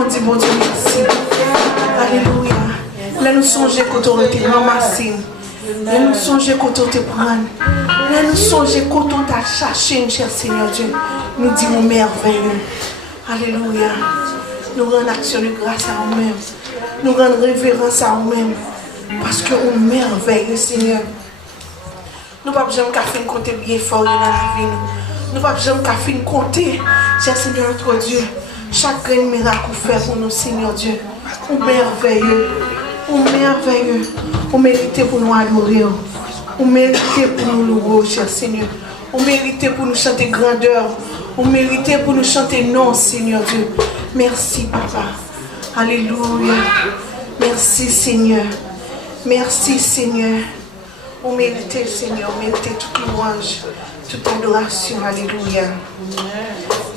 on dit bon Dieu merci. Alléluia. Là nous songeons quand on était ramassé. Là nous songeons quand on te prend. Là nous songeons quand on t'a cherché, cher Seigneur Dieu. Nous disons merveilleux. Alléluia. Nous rendons action de grâce à nous-mêmes. Nous rendons révérence à nous-mêmes. Parce que nous merveilleux, Seigneur. Nous ne pouvons jamais compter bien fort dans la vie. Nous ne pouvons jamais compter, cher Seigneur notre Dieu, chaque grand miracle fait pour nous, Seigneur Dieu. Nous merveilleux. Nous merveilleux. Nous méritons pour nous adorer. Nous méritons pour nous louer, cher Seigneur. Nous méritons pour nous chanter grandeur. Nous méritons pour nous chanter non, Seigneur Dieu. Merci, Papa. Alléluia. Merci, Seigneur. Merci, Seigneur. Vous méritez, Seigneur, vous méritez toute louange, toute adoration. Alléluia.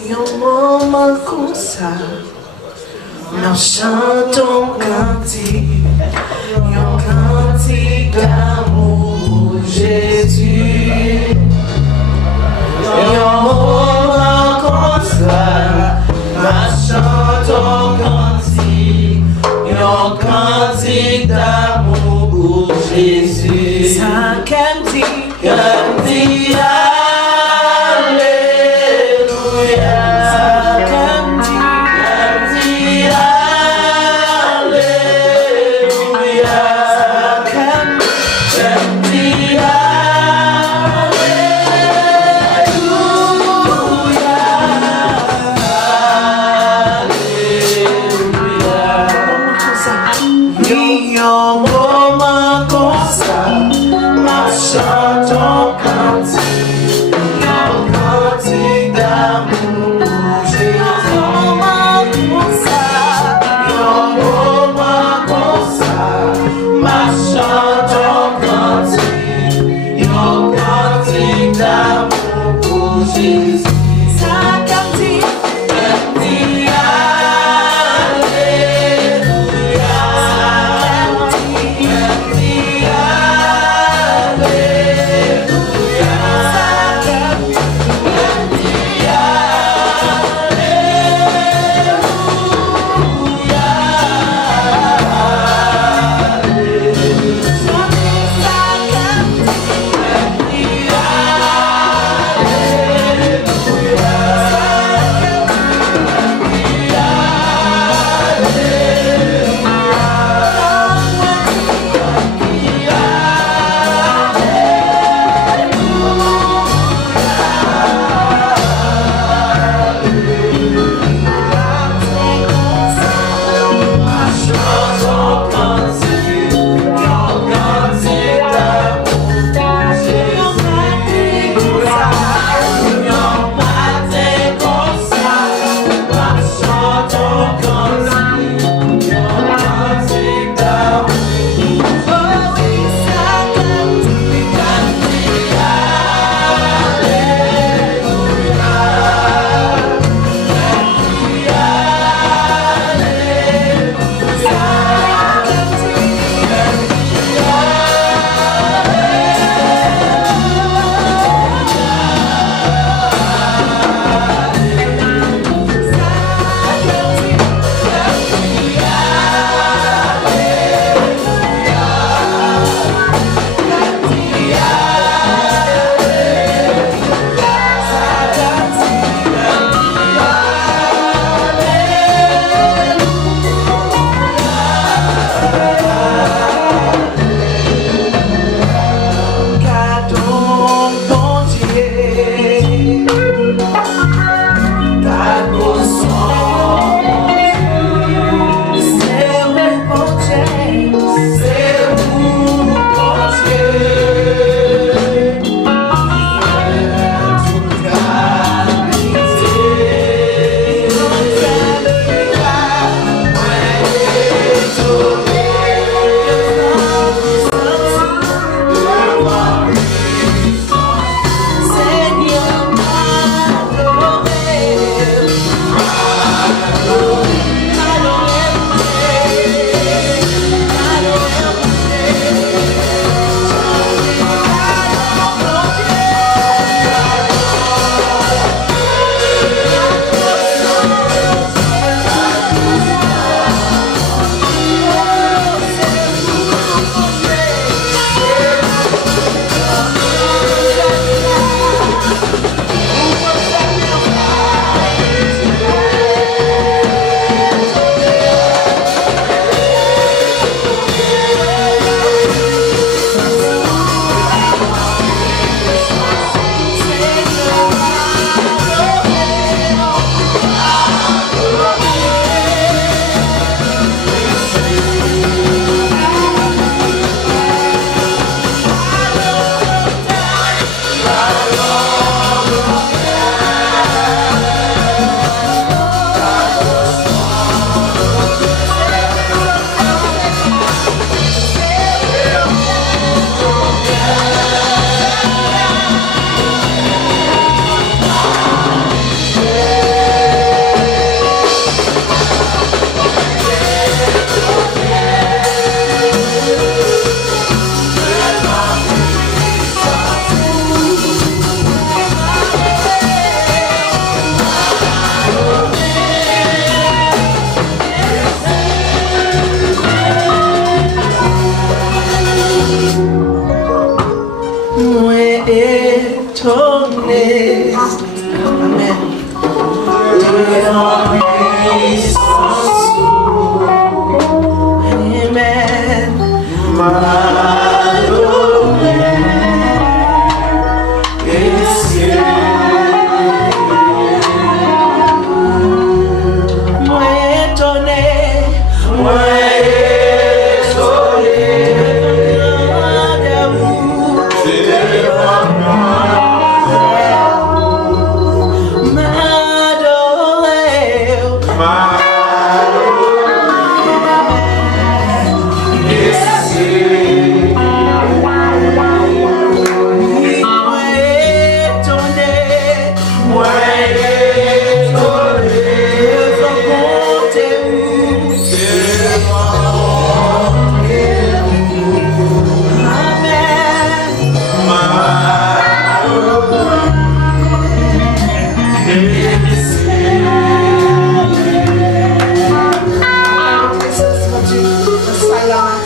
Un moment comme ça, nous chantons cantique, un cantique d'amour pour Jésus. Un moment comme ça, nous chantons cantique, un cantique d'amour pour Jésus. Ça cantique, cantique, alléluia. Ça cantique, cantique, alléluia. Ça cantique, cantique, chantons cantique, un cantique d'amour pour Jésus. Un moment comme ça, ma chantons cantique, un cantique d'amour pour Jésus. Ça cantique, cantique, alléluia.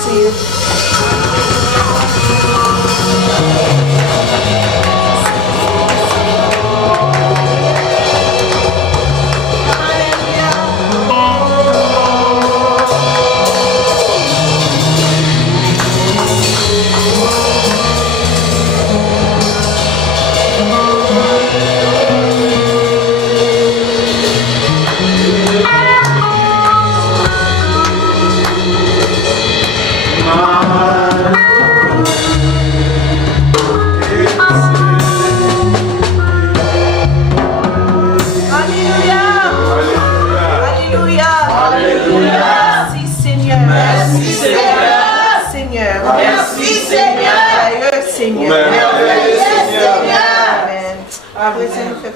Seigneur.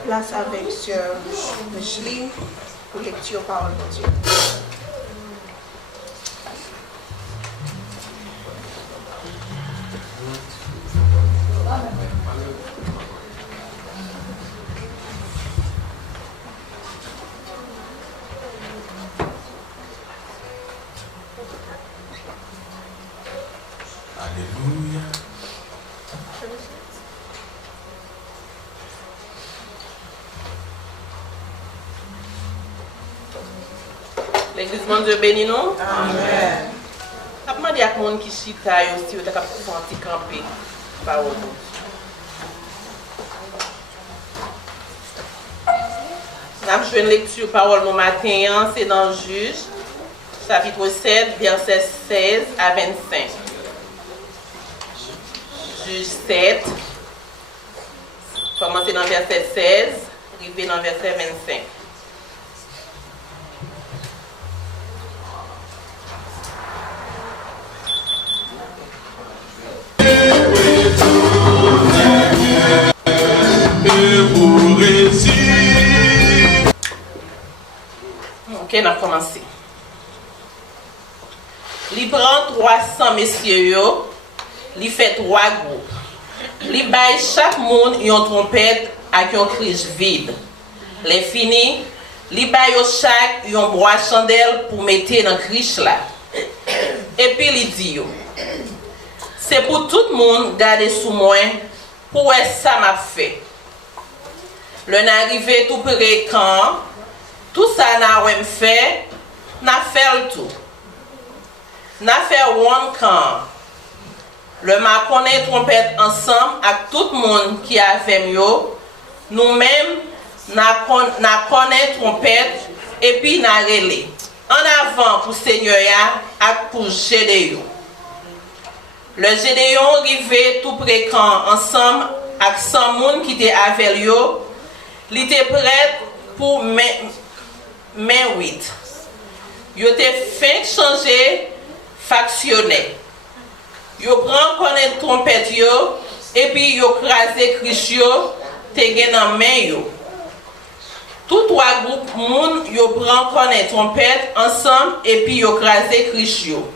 Place avec Sœur Micheline pour lecture parole de Dieu. Alléluia. L'église mon Dieu béni nous. Amen. Je demande à tout le monde qui chita aussi, vous avez senti camper. Parole. Nous avons joué une lecture parole mon matin, c'est dans Juge, chapitre 7, verset 16 à 25. Juge 7, commencer dans verset 16, arriver dans verset 25. Ok, on a commencé. Il prend 300 messieurs, il fait 3 groupes. Il baille chaque monde une trompette avec un cri vide. Les fini, il baille chaque une bois chandelle pour mettre dans le criche là. Et puis il dit, c'est pour tout le monde garder sous moi, pour ça m'a fait. Le n'arrivé tout près quand, tout ça n'a rien fait, n'a fait le tout. N'a fait one quand. Le m'a connaît trompette ensemble avec tout le monde qui a fait mieux. Nous-mêmes, n'a connaît trompette et puis n'a relé. En avant pour Seigneur et pour Gédéon. Le Gédéon arrivé tout près quand ensemble avec 100 personnes qui étaient avec lui. Il était prêt pour mai 8. Il était fait changer factionné. Il prend connaître trompette et puis il crasé crichio te dans main. Tous 3 groupes moun yo prend connaître trompette ensemble et puis il crasé crichio.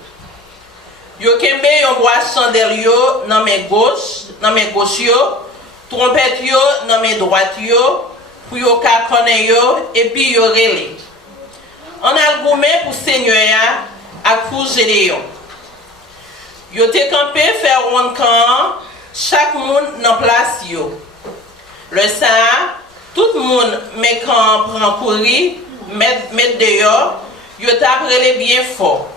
Yo kembe yon bois chandelle yo dans main gauche yo, trompette yo dans main droite yo. Pour yo ka connaître yo et puis yo relé. On a goumé pour Seigneur à pour Gédéon. Yo te campé faire un camp, chaque monde dans place yo. Le ça, tout le monde met camp prend courir, met dehors, yo t'a relé bien fort.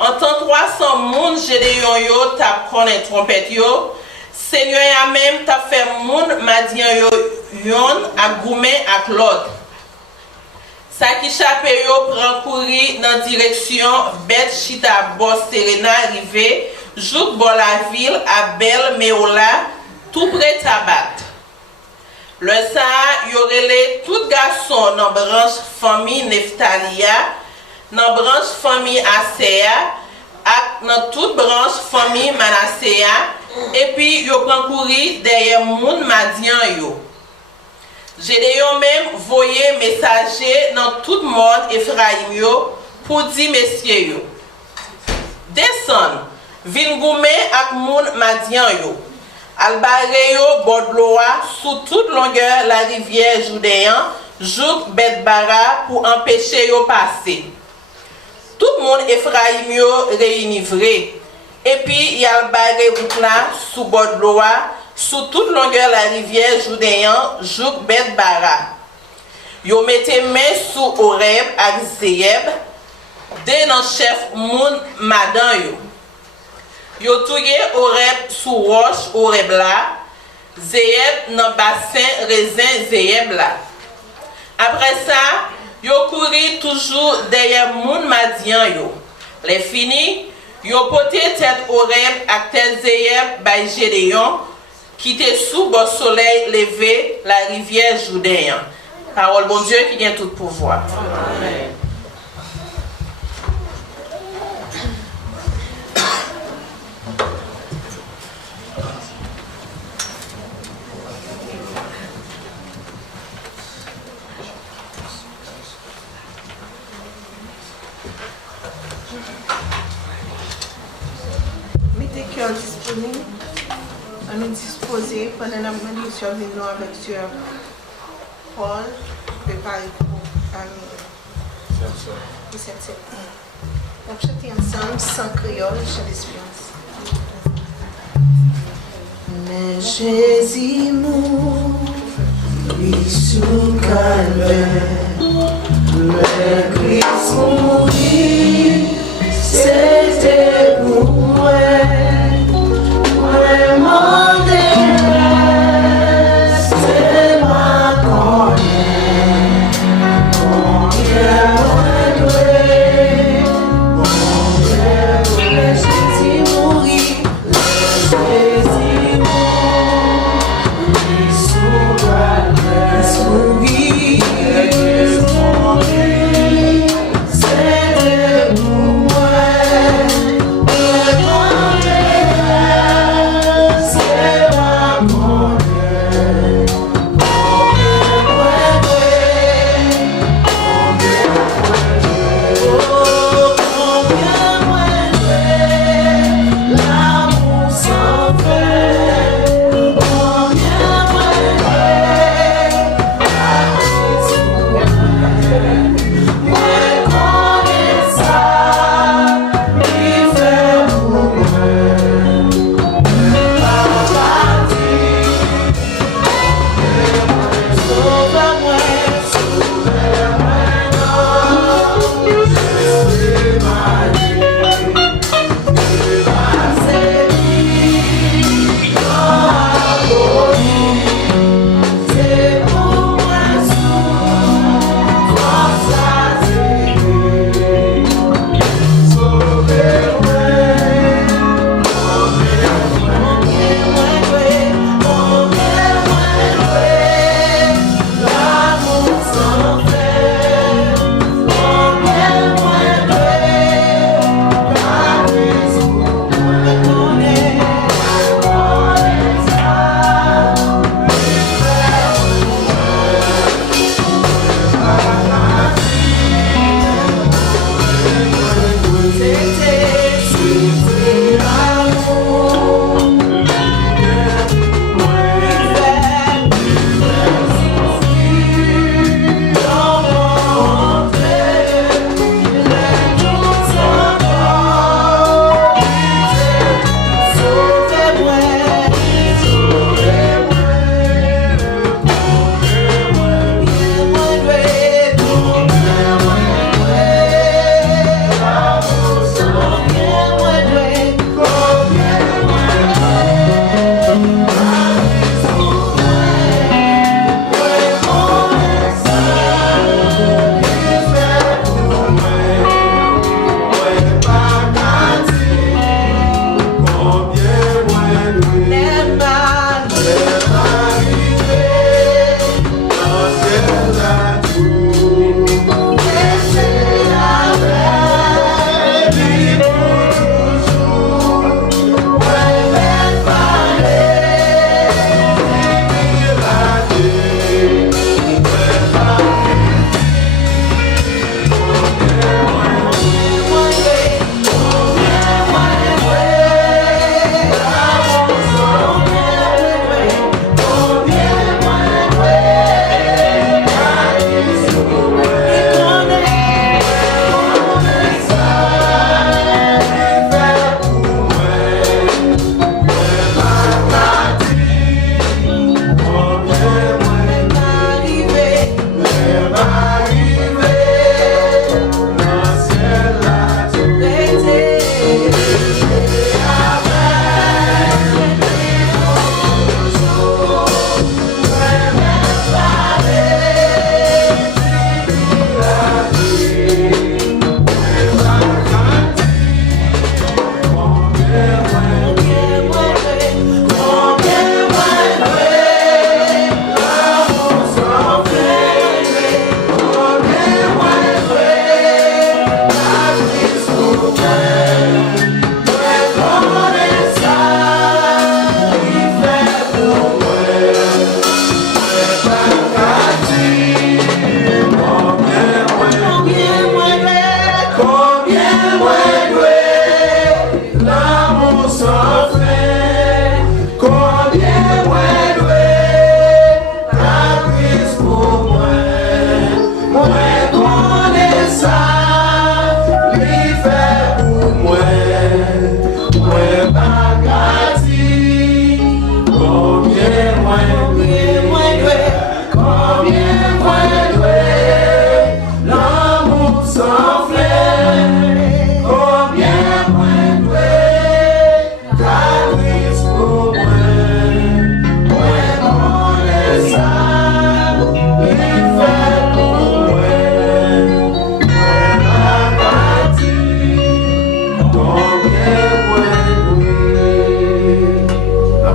En tant 300 monde Gédéon yo t'a connaître trompette yo. Seigneur a même t'a fait monde madian yo yon a goumé ak l'autre. Ça qui chapé yo prend courir dans direction bête chita boss Serena arrivé jouk bon la ville à Bel Meola tout près Tabat. Le ça yo relé tout garçon dans branche famille Neftalia, dans branche famille Asea, ak dans toute branche famille Manassea. Et puis, yo prend courir derrière moun madian yo. Gédéon même voyé messager dans tout le monde Ephraim yo pour dire messieurs yo. Descend, vin goumé ak moun madian yo. Al barre yo bodloa sous toute longueur la rivière Judéen, jouk Bet Bara pour empêcher yo passer. Tout le monde Ephraim yo réuni vrai. Et puis, il y a le barré route là, sous bord de l'eau, sous toute longueur de la rivière Joudéen, Jouk Bet Bara. Yo mette main sous Horeb ak Zeyeb, de nan chef moun madan yo. Yo touye Horeb sous roche Horeb là, Zeyeb nan bassin raisin Zeyeb là. Après ça, yo couri toujours derrière moun Madian yo. Les fini, yo pote tête Horeb ak tête Zeyeb bay Gédéon, qui était sous le soleil levé la rivière Joudéen. Parole bon Dieu qui vient tout pouvoir. Amen. Mettez cœur disponible. On est disposé pendant la bénédiction de nous avec Dieu. Paul, préparez pour cette semaine. On va chanter ensemble sans créole, chant d'espérance. Mais Jésus mourit sous calvaire, le Christ mourit, c'était pour moi. Vraiment c'est ma connaître, Jésus mourit, Jésus mourit, c'est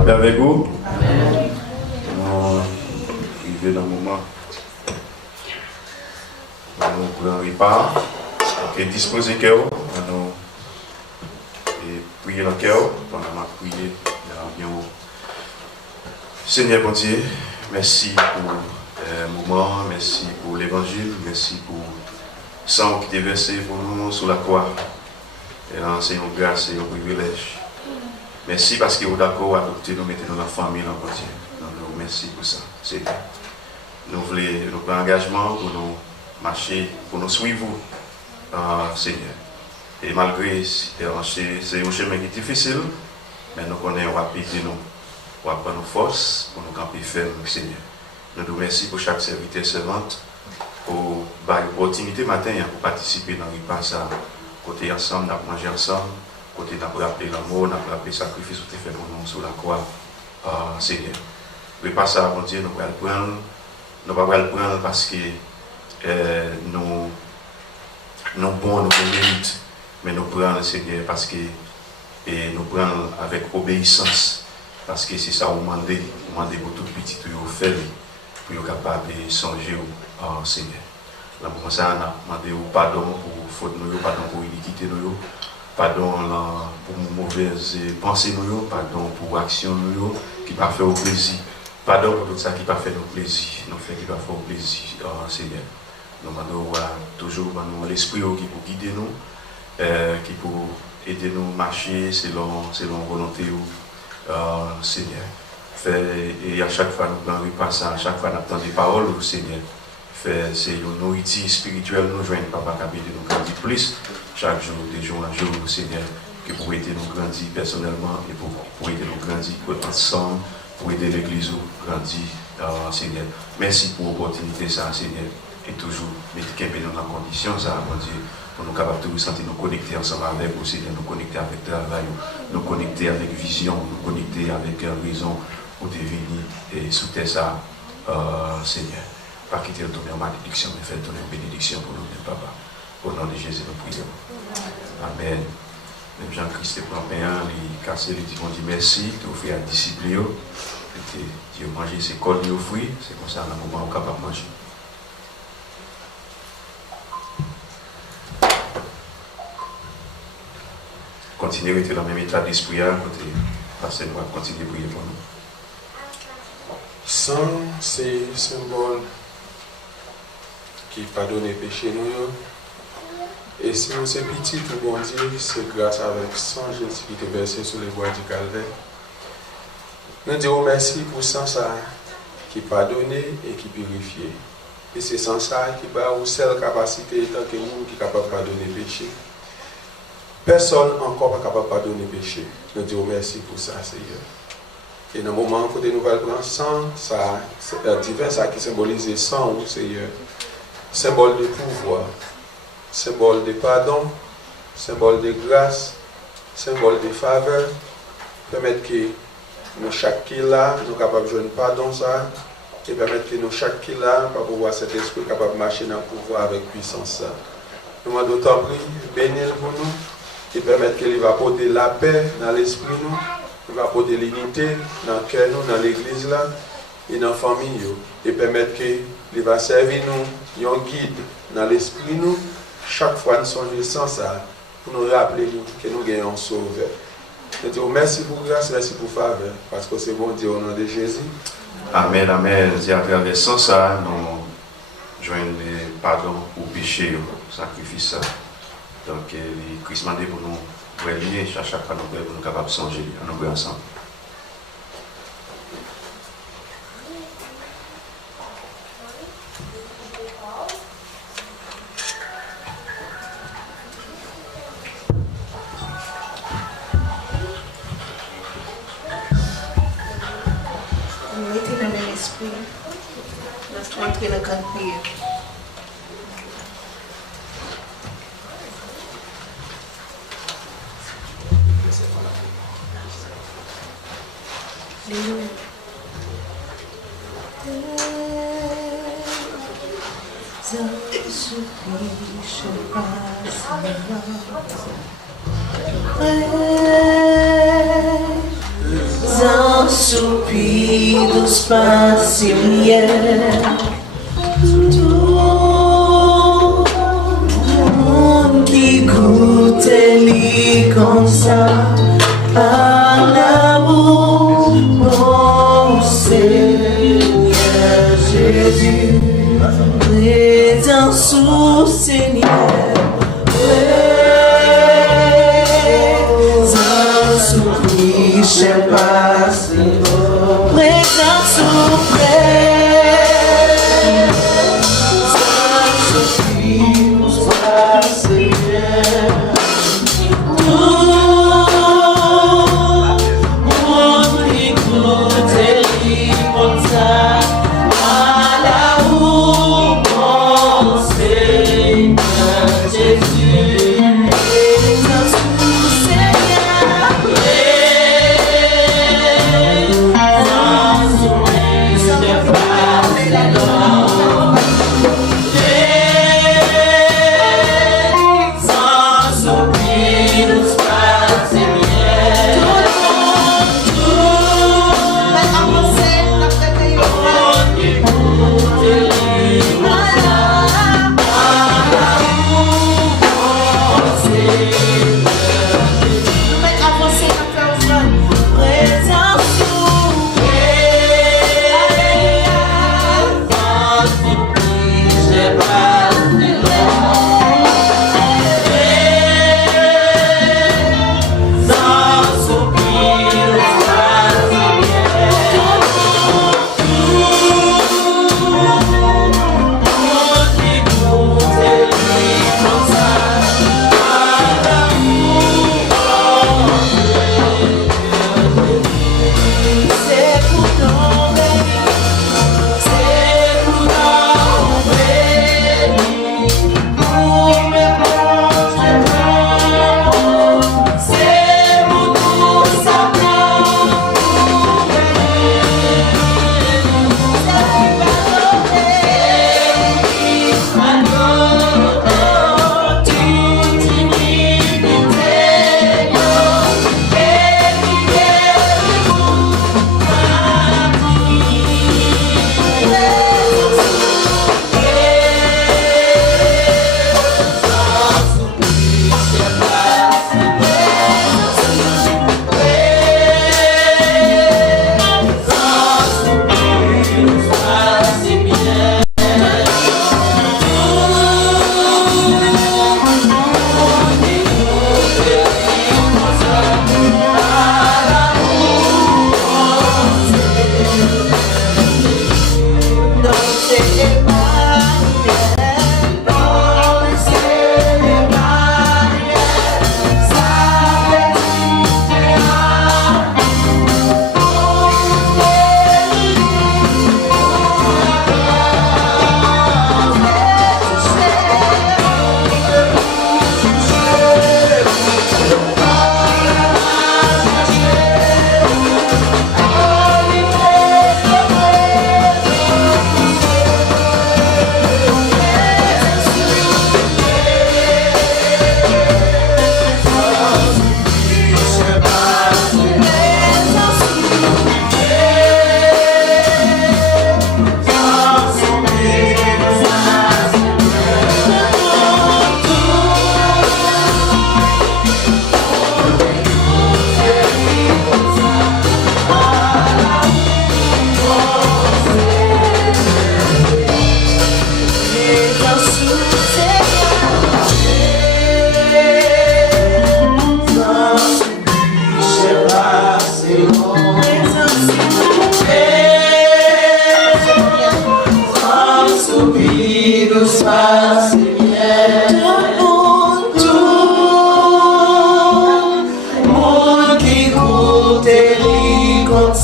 Avec vous, nous arrivons dans le moment où nous prenons le repas, donc disposer le cœur, nous prier le cœur, pendant que nous prions. Seigneur bon Dieu, merci pour le moment, merci pour l'évangile, merci pour le sang qui est versé pour nous sur la croix. Et là, c'est une grâce et un privilège. Merci parce que vous êtes d'accord à adopter nous, mettez dans la famille, dans le Dieu. Nous merci pour ça. Seigneur. Nous voulons nous prendre engagement pour nous marcher, pour nous suivre, Seigneur. Et malgré c'est un chemin qui est difficile, mais nous connaissons rapidement nous. On va prendre nos forces pour nous camper ferme, Seigneur. Nous nous remercions pour chaque serviteur servante, pour l'opportunité matin pour participer dans le repas, côté ensemble, nous manger ensemble. Côté n'a pas rappelé l'amour, n'a pas rappelé le sacrifice que tu fais sur la croix, Seigneur. Mais pas ça, mon Dieu, nous ne pouvons pas le prendre parce que nous bons, nous mérite, mais nous prenons, Seigneur, parce que nous prenons avec obéissance, parce que c'est ça, on demande pour tout petit, tout faire, pour être capable de songer au Seigneur. Là, pour ça, on a demandé pardon pour faute, pardon pour iniquité, pardon pour mauvaises pensées, pardon pour action qui ne pas fait au plaisir, pardon pour tout ça qui ne pas fait au plaisir, nous fait qui ne pas fait au plaisir, Seigneur. Nous demandons toujours l'esprit qui peut guider nous, qui peut aider nous à marcher selon volonté, Seigneur. Et à chaque fois nous prenons repas, à chaque fois nous attendons des paroles, Seigneur. C'est une nourriture spirituelle, nous joignons Papa Kabé de nous grandir plus chaque jour, de jour en jour, Seigneur, que pour aider nous grandir personnellement et pour aider nous grandir ensemble, pour aider l'Église à grandir, Seigneur. Merci pour l'opportunité, ça, Seigneur, et toujours mettre nous dans la condition, ça, mon Dieu, pour nous capables de nous sentir nous connecter ensemble avec vous, Seigneur, nous connecter avec le travail, nous connecter avec vision, nous connecter avec raison pour devenir et soutenir ça, Seigneur. Pas quitter le tourner en malédiction, mais faire tourner en bénédiction pour nous, Papa. Au nom de Jésus, nous prions. Amen. Même Jean-Christ prend pain, il casse, il dit, on dit merci, tu offres à disciple, tu as mangé ses cols, il offre, c'est comme ça, à un moment, on est capable de manger. Continuez à être dans le même état d'esprit, côté passer, nous va continuer à prier pour nous. Sang, c'est un symbole qui pardonne les péchés nous. Et si nous sommes petits, tout bon Dieu, c'est grâce avec sang Jésus qui est versé sur les bois du calvaire. Nous disons merci pour sang ça qui pardonne et qui purifie. Et c'est sans ça qui a une seule capacité tant que nous qui est capable de pardonner les péchés. Personne encore pas capable de pardonner les péchés. Nous disons merci pour ça, Seigneur. Et dans le moment où nous allons sang, ça, divin, ça qui symbolise le sang, Seigneur. Symbole de pouvoir, symbole de pardon, symbole de grâce, symbole de faveur. Permettre que nous chaque qui là, nous sommes capables de jouer pardon ça, et permettre que nous chaque qui là, pour pouvoir cet esprit capable de marcher dans le pouvoir avec puissance. Nous demandons d'autant plus, bénir pour nous, et permettre qu'il va apporter la paix dans l'esprit nous. Il va apporter l'unité dans le cœur, dans l'église là, et dans la famille. Et permettre qu'il va servir nous, un guide dans l'esprit nous. Chaque fois nous sommes sans ça, pour nous rappeler que nous gagnons un sauveur. Je dis merci pour grâce, merci pour faveur, parce que c'est bon Dieu au nom de Jésus. Amen, amen. C'est à travers ça, nous joignons le pardon pour péché, le sacrifice. Donc, le Christ m'a dit pour nous relier chaque fois nous pour nous capables de changer, nous ensemble. Mettez dans l'esprit. Laisse-toi entrer dans la grande prière. Alléluia. São supidos pacientes que goûte ele comme ça à l'amour mon Seigneur Jésus présent sous Seigneur présent sous Christ passe présent sous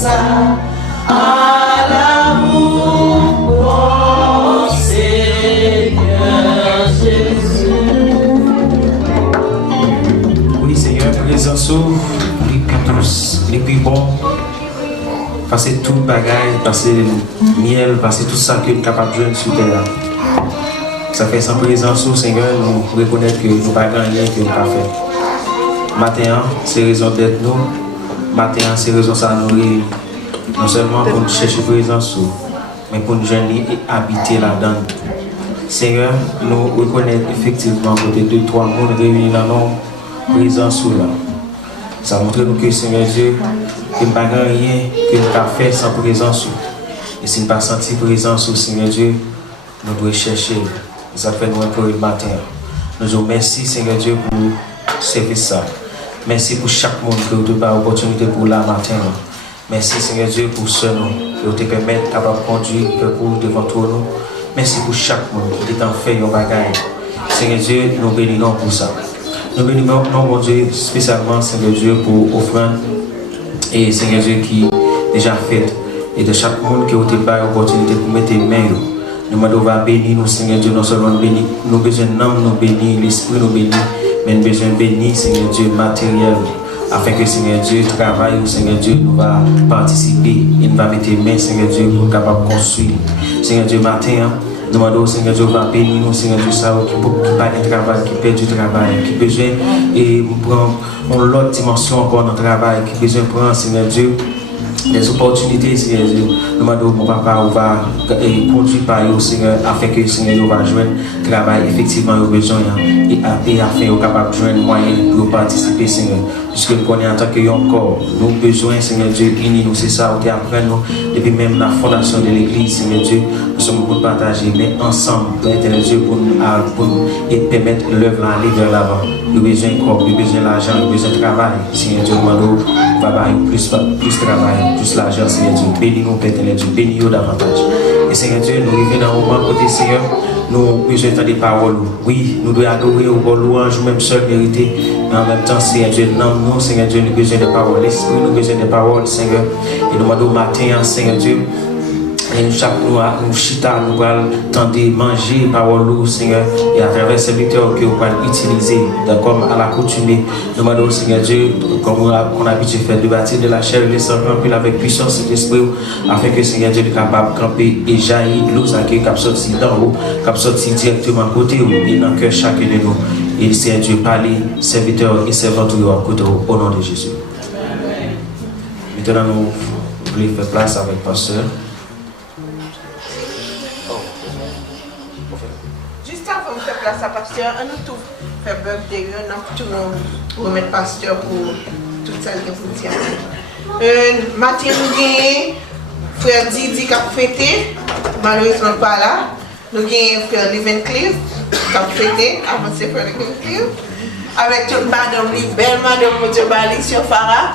ça à l'amour, bon Seigneur Jésus. Oui, Seigneur, présence les plus douces, les plus bons. Passer tout le bagage, passer le miel, passer tout ça que nous sommes capables de jouer sur terre. Ça fait sans présence, Seigneur, nous reconnaître que nous n'avons pas gagné, que nous n'avons pas fait. Matin, c'est raison d'être nous. Matin, c'est raison ça nous réunir. Non seulement pour nous chercher présence, mais pour nous gêner et habiter là-dedans. Seigneur, nous reconnaître effectivement que les 2-3 mondes réunis dans nos présences là. Ça montre nous que Seigneur Dieu, que nous n'avons pas rien que nous avons fait sans présence. Et si nous n'avons pas senti présence, Seigneur Dieu, nous devons chercher. Ça fait nous pour le matin. Nous disons merci Seigneur Dieu pour servir ça. Merci pour chaque monde que vous avez l'opportunité pour la matin. Merci Seigneur Dieu pour ce nom que vous te permettez capable de conduire pour devant toi nous. Merci pour chaque monde qui est en fait un bagage. Seigneur Dieu, nous bénissons pour ça. Nous bénissons mon Dieu spécialement Seigneur Dieu pour offrande et Seigneur Dieu qui déjà fait et de chaque monde qui vous te pas l'opportunité pour mettre les mains. Nous demandons à bénir nous Seigneur Dieu, non seulement bénir, nous besoin d'âme, nous bénir, l'esprit nous bénir, mais nous besoin de bénir Seigneur Dieu matériel. Afin que Seigneur Dieu travaille, Seigneur Dieu nous va participer et nous va mettre les mains Seigneur Dieu pour capable construire. Seigneur Dieu matin, nous demandons Seigneur Dieu va bénir nous Seigneur Dieu ça qui parle de travail, qui perd du travail, qui besoin et prendre une autre dimension encore dans le travail, qui besoin prendre Seigneur Dieu des opportunités, Seigneur Dieu. Nous demandons mon papa va conduire par eux, Seigneur, afin que Seigneur va joindre le travail effectivement au besoin et afin de capable de joindre moyen pour participer, Seigneur. Puisque nous connaissons en tant que corps, nous avons besoin, Seigneur Dieu, unis nous, c'est ça, nous apprenons depuis même la fondation de l'Église, Seigneur Dieu, nous sommes pour partager, mais ensemble, Seigneur Dieu, pour nous et permettre l'œuvre aller vers l'avant. Nous avons besoin de corps, nous avons besoin d'argent, nous avons besoin de travail, Seigneur Dieu, nous demandons plus travail, plus l'argent, Seigneur Dieu. Bénis-nous, Père Dieu, bénis-nous davantage. Et Seigneur Dieu, nous revenons dans un moment côté, Seigneur, nous avons besoin d'entendre des paroles. Oui, nous devons adorer au bon louange, même seul mérité. Mais en même temps, Seigneur Dieu, nous, Seigneur Dieu, nous avons besoin de paroles. L'esprit, nous avons besoin de paroles, Seigneur. Et nous demandons au matin, Seigneur Dieu, et nous chaque nous chita, nous allons tenter manger parole, Seigneur, et à travers ces serviteurs que nous allons utiliser, comme à l'accoutumée. Nous demandons, Seigneur Dieu, comme on a habitué de faire, de bâtir de la chair et de sang remplir avec puissance et l'esprit, afin que Seigneur Dieu soit capable de camper et jaillir l'eau qui est sortie d'en haut, qui est sortie directement à côté et dans le cœur chacun de nous. Et Seigneur Dieu, parler, serviteurs et servantes à côté au nom de Jésus. Maintenant, nous voulons faire place avec le pasteur. Place à pasteur, on nous tout fait birthday, on a tout nous remettre pasteur pour tout ça qui est pour dire. Matin nous gagnons frère Didi qui a fêté, malheureusement pas là. Nous gagnons frère Livin Cliff qui a fêté, avancé frère Livin Cliff. Avec toute madame, belle madame Modio Bali sur Farah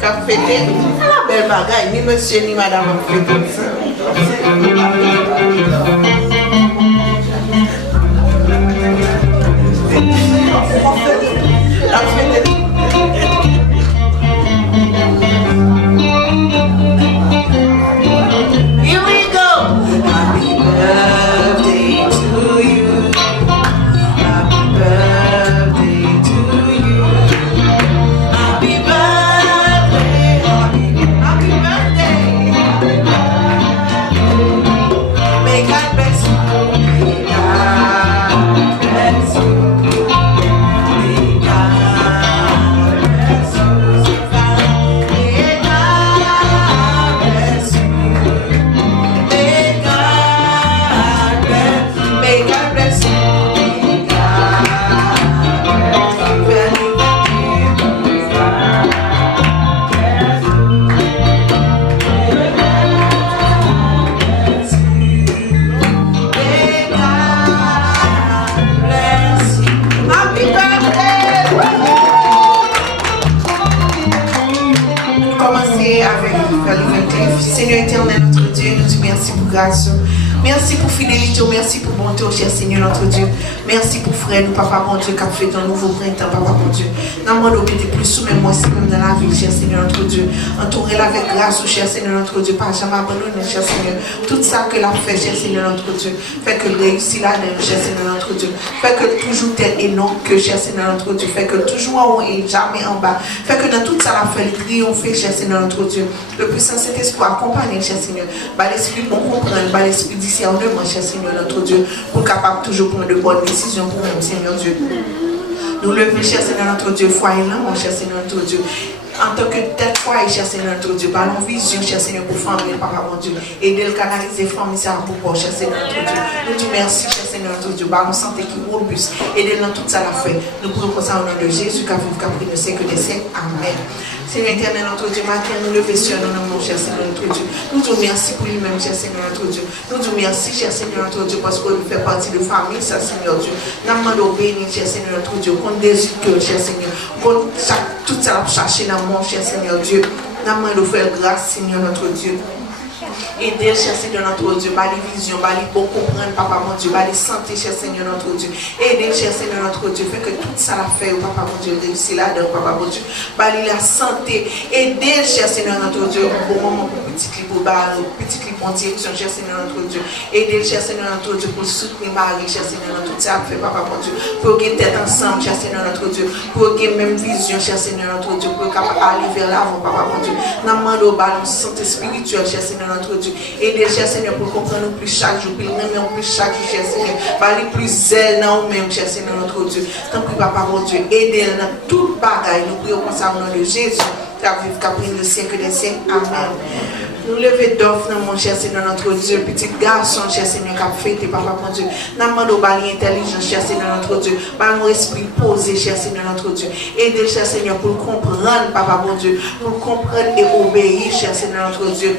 qui a fêté. La belle bagaille, ni monsieur ni madame a fêté. Here we go. Happy birthday to you. Happy birthday to you. Happy birthday. Happy birthday. May God bless you. May God bless you. Seigneur éternel, notre Dieu, nous te merci pour grâce. Merci pour fidélité, merci pour bonté, cher Seigneur, notre Dieu. Merci pour frère, nous, papa, mon Dieu, qui a fait un nouveau printemps, papa, mon Dieu. Nous demandons de plus sous même moi, même dans la vie, cher Seigneur, notre Dieu. Entourez-la avec grâce, cher Seigneur, notre Dieu. Pas jamais abandonner, cher Seigneur. Tout ça que l'a fait, cher Seigneur, notre Dieu. Fait que réussit là-dedans, cher Seigneur, notre Dieu. Fait que toujours tel et non que, cher Seigneur, notre Dieu. Fait que toujours en haut et jamais en bas. Fait que dans tout ça, la fait triompher, cher Seigneur, notre Dieu. Le puissant Saint-Esprit accompagné, cher Seigneur. Bah, l'esprit bon comprendre, bah, l'esprit discernement, cher Seigneur, notre Dieu. Pour capable toujours prendre de bonnes décisions pour nous, Seigneur Dieu. Nous levons, cher Seigneur, notre Dieu, foyer là, mon cher Seigneur, notre Dieu. En tant que tête foyer, cher Seigneur, notre Dieu, ballon vision, cher Seigneur, pour famille, papa, mon Dieu. Aider le canaliser, famille, ça pour cher Seigneur, notre Dieu. Nous disons merci, cher Seigneur, notre Dieu. Ballon santé qui est robuste. Aider dans tout ça, la fait. Nous pouvons ça au nom de Jésus, qui a pris le siècle des siècles. Amen. Seigneur éternel, notre Dieu, matin, nous levons sur nous, mon cher Seigneur, notre Dieu. Nous disons merci pour lui-même, cher Seigneur, notre Dieu. Nous disons merci, cher Seigneur, notre Dieu, parce qu'il fait partie de la famille, ça, Seigneur Dieu. Nous demandons béni, cher Seigneur, notre Dieu, qu'on désire que, cher Seigneur, qu'on tout ça va chercher dans mon cher Seigneur Dieu. Nous demandons faire grâce, Seigneur, notre Dieu. Aider, cher Seigneur, notre Dieu, par les visions, par les bon comprendre, papa, mon Dieu, par les santé, cher Seigneur, notre Dieu. Aider, cher Seigneur, notre Dieu, fait que tout ça l'a fait, papa, mon Dieu, réussit là-dedans, papa, mon Dieu, par la santé. Aider, cher Seigneur, notre Dieu, au moment pour petit clip, petit clip en direction, cher Seigneur, notre Dieu. Aider, cher Seigneur, notre Dieu, pour soutenir Marie, cher Seigneur, tout ça fait, papa, mon Dieu, pour gagner tête ensemble, cher Seigneur, notre Dieu, pour gagner même vision, cher Seigneur, notre Dieu, pour aller vers l'avant, papa, mon Dieu. Nous demandons au santé spirituelle, cher Seigneur, notre Dieu. Aidez, cher Seigneur, pour comprendre plus chaque jour, pour nous plus chaque jour, cher Seigneur. Parler plus zèle dans nous-mêmes, cher Seigneur, notre Dieu. Tant que papa, mon Dieu, aidez dans toute bagaille. Nous prions comme ça au nom de Jésus, qui a vécu, qui a pris le siècle des siècles. Amen. Nous levons d'offre, mon cher Seigneur, notre Dieu, petit garçon, cher Seigneur, qui a fêté, papa, mon Dieu. Nous demandons bali intelligence, cher Seigneur, notre Dieu. Bali esprit posé, cher Seigneur, notre Dieu. Aidez, cher Seigneur, pour comprendre, papa, mon Dieu, pour comprendre et obéir, cher Seigneur, notre Dieu.